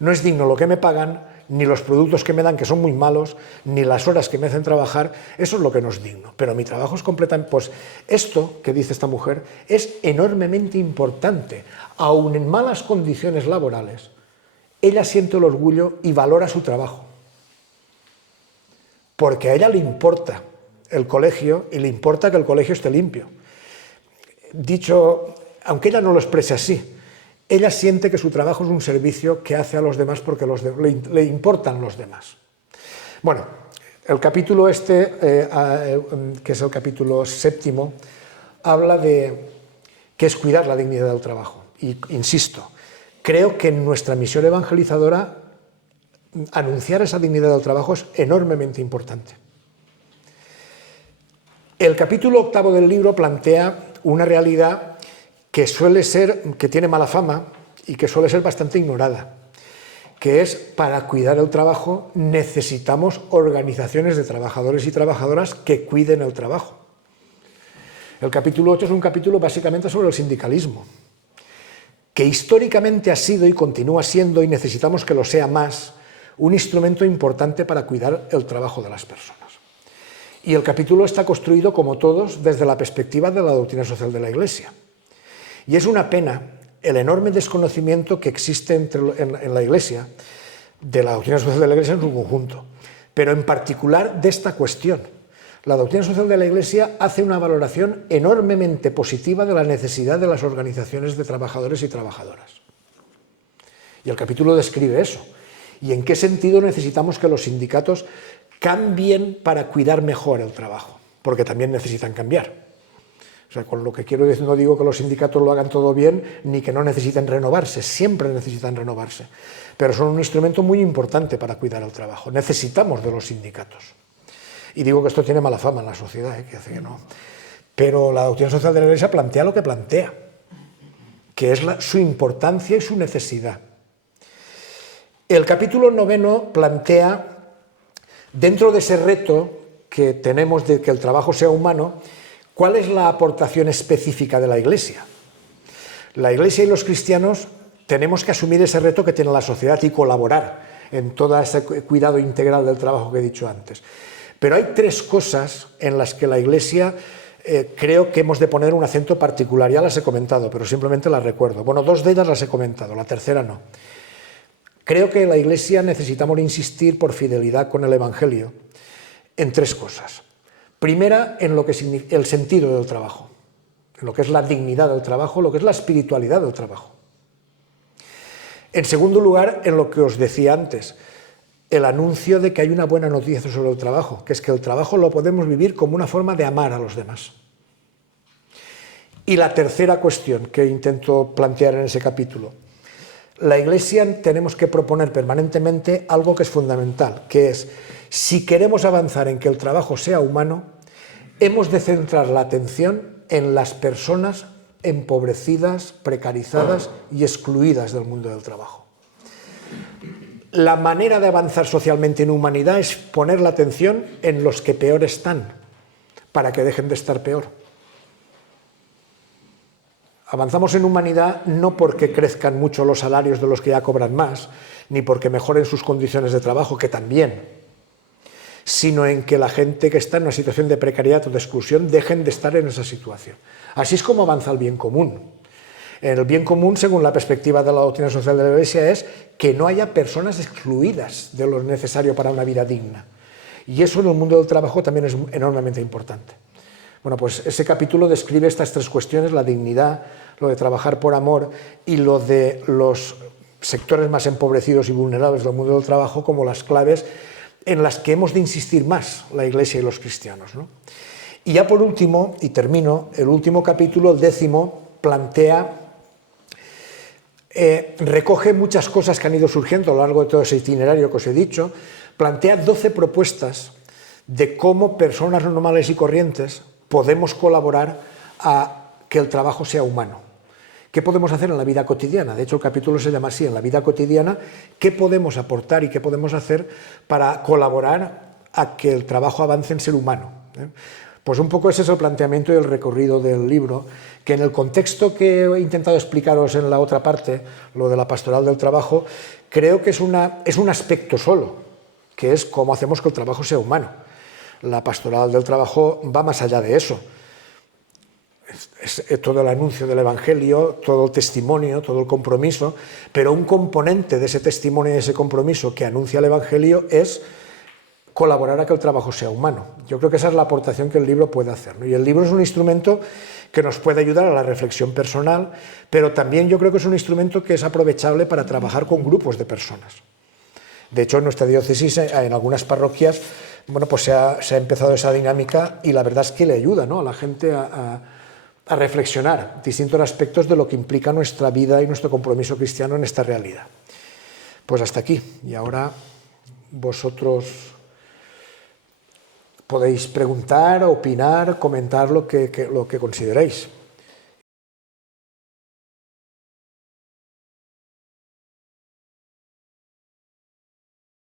No es digno lo que me pagan, ni los productos que me dan, que son muy malos, ni las horas que me hacen trabajar. Eso es lo que no es digno. Pero mi trabajo es completamente... Pues esto que dice esta mujer es enormemente importante. Aun en malas condiciones laborales, ella siente el orgullo y valora su trabajo. Porque a ella le importa el colegio y le importa que el colegio esté limpio. Dicho, aunque ella no lo exprese así, ella siente que su trabajo es un servicio que hace a los demás porque le importan los demás. Bueno, el capítulo que es el capítulo 7, habla de qué es cuidar la dignidad del trabajo. Y insisto, creo que en nuestra misión evangelizadora anunciar esa dignidad del trabajo es enormemente importante. El capítulo 8 del libro plantea una realidad que tiene mala fama y que suele ser bastante ignorada, que es, para cuidar el trabajo necesitamos organizaciones de trabajadores y trabajadoras que cuiden el trabajo. El capítulo 8 es un capítulo básicamente sobre el sindicalismo, que históricamente ha sido y continúa siendo, y necesitamos que lo sea más, un instrumento importante para cuidar el trabajo de las personas. Y el capítulo está construido, como todos, desde la perspectiva de la doctrina social de la Iglesia. Y es una pena el enorme desconocimiento que existe en la Iglesia, de la doctrina social de la Iglesia en su conjunto, pero en particular de esta cuestión. La doctrina social de la Iglesia hace una valoración enormemente positiva de la necesidad de las organizaciones de trabajadores y trabajadoras. Y el capítulo describe eso. Y en qué sentido necesitamos que los sindicatos cambien para cuidar mejor el trabajo, porque también necesitan cambiar. O sea, con lo que quiero decir, no digo que los sindicatos lo hagan todo bien, ni que no necesiten renovarse, siempre necesitan renovarse, pero son un instrumento muy importante para cuidar el trabajo. Necesitamos de los sindicatos. Y digo que esto tiene mala fama en la sociedad, que hace que no. Pero la doctrina social de la Iglesia plantea lo que plantea, que es su importancia y su necesidad. El capítulo 9 plantea, dentro de ese reto que tenemos de que el trabajo sea humano, ¿cuál es la aportación específica de la Iglesia? La Iglesia y los cristianos tenemos que asumir ese reto que tiene la sociedad y colaborar en todo ese cuidado integral del trabajo que he dicho antes. Pero hay 3 cosas en las que la Iglesia creo que hemos de poner un acento particular. Ya las he comentado, pero simplemente las recuerdo. Bueno, 2 de ellas las he comentado, la tercera no. Creo que en la Iglesia necesitamos insistir por fidelidad con el Evangelio en 3 cosas. Primera, en lo que significa el sentido del trabajo, en lo que es la dignidad del trabajo, lo que es la espiritualidad del trabajo. En segundo lugar, en lo que os decía antes, el anuncio de que hay una buena noticia sobre el trabajo, que es que el trabajo lo podemos vivir como una forma de amar a los demás. Y la tercera cuestión que intento plantear en ese capítulo: la Iglesia tenemos que proponer permanentemente algo que es fundamental, que es, si queremos avanzar en que el trabajo sea humano, hemos de centrar la atención en las personas empobrecidas, precarizadas y excluidas del mundo del trabajo. La manera de avanzar socialmente en humanidad es poner la atención en los que peor están, para que dejen de estar peor. Avanzamos en humanidad no porque crezcan mucho los salarios de los que ya cobran más, ni porque mejoren sus condiciones de trabajo, que también, sino en que la gente que está en una situación de precariedad o de exclusión dejen de estar en esa situación. Así es como avanza el bien común. El bien común, según la perspectiva de la doctrina social de la Iglesia, es que no haya personas excluidas de lo necesario para una vida digna. Y eso en el mundo del trabajo también es enormemente importante. Bueno, pues ese capítulo describe estas tres cuestiones: la dignidad, lo de trabajar por amor y lo de los sectores más empobrecidos y vulnerables del mundo del trabajo, como las claves en las que hemos de insistir más la Iglesia y los cristianos, ¿no? Y ya por último, y termino, el último capítulo, el 10º, plantea, recoge muchas cosas que han ido surgiendo a lo largo de todo ese itinerario que os he dicho, plantea 12 propuestas de cómo personas normales y corrientes podemos colaborar a que el trabajo sea humano. ¿Qué podemos hacer en la vida cotidiana? De hecho, el capítulo se llama así: en la vida cotidiana, ¿qué podemos aportar y qué podemos hacer para colaborar a que el trabajo avance en ser humano? Pues un poco ese es el planteamiento y el recorrido del libro, que en el contexto que he intentado explicaros en la otra parte, lo de la pastoral del trabajo, creo que es un aspecto solo, que es cómo hacemos que el trabajo sea humano. La pastoral del trabajo va más allá de eso. Es todo el anuncio del Evangelio, todo el testimonio, todo el compromiso, pero un componente de ese testimonio y ese compromiso que anuncia el Evangelio es colaborar a que el trabajo sea humano. Yo creo que esa es la aportación que el libro puede hacer, ¿no? Y el libro es un instrumento que nos puede ayudar a la reflexión personal, pero también yo creo que es un instrumento que es aprovechable para trabajar con grupos de personas. De hecho, en nuestra diócesis, en algunas parroquias, bueno, pues se ha empezado esa dinámica, y la verdad es que le ayuda, ¿no?, a la gente a reflexionar distintos aspectos de lo que implica nuestra vida y nuestro compromiso cristiano en esta realidad. Pues hasta aquí, y ahora vosotros podéis preguntar, opinar, comentar lo que consideréis.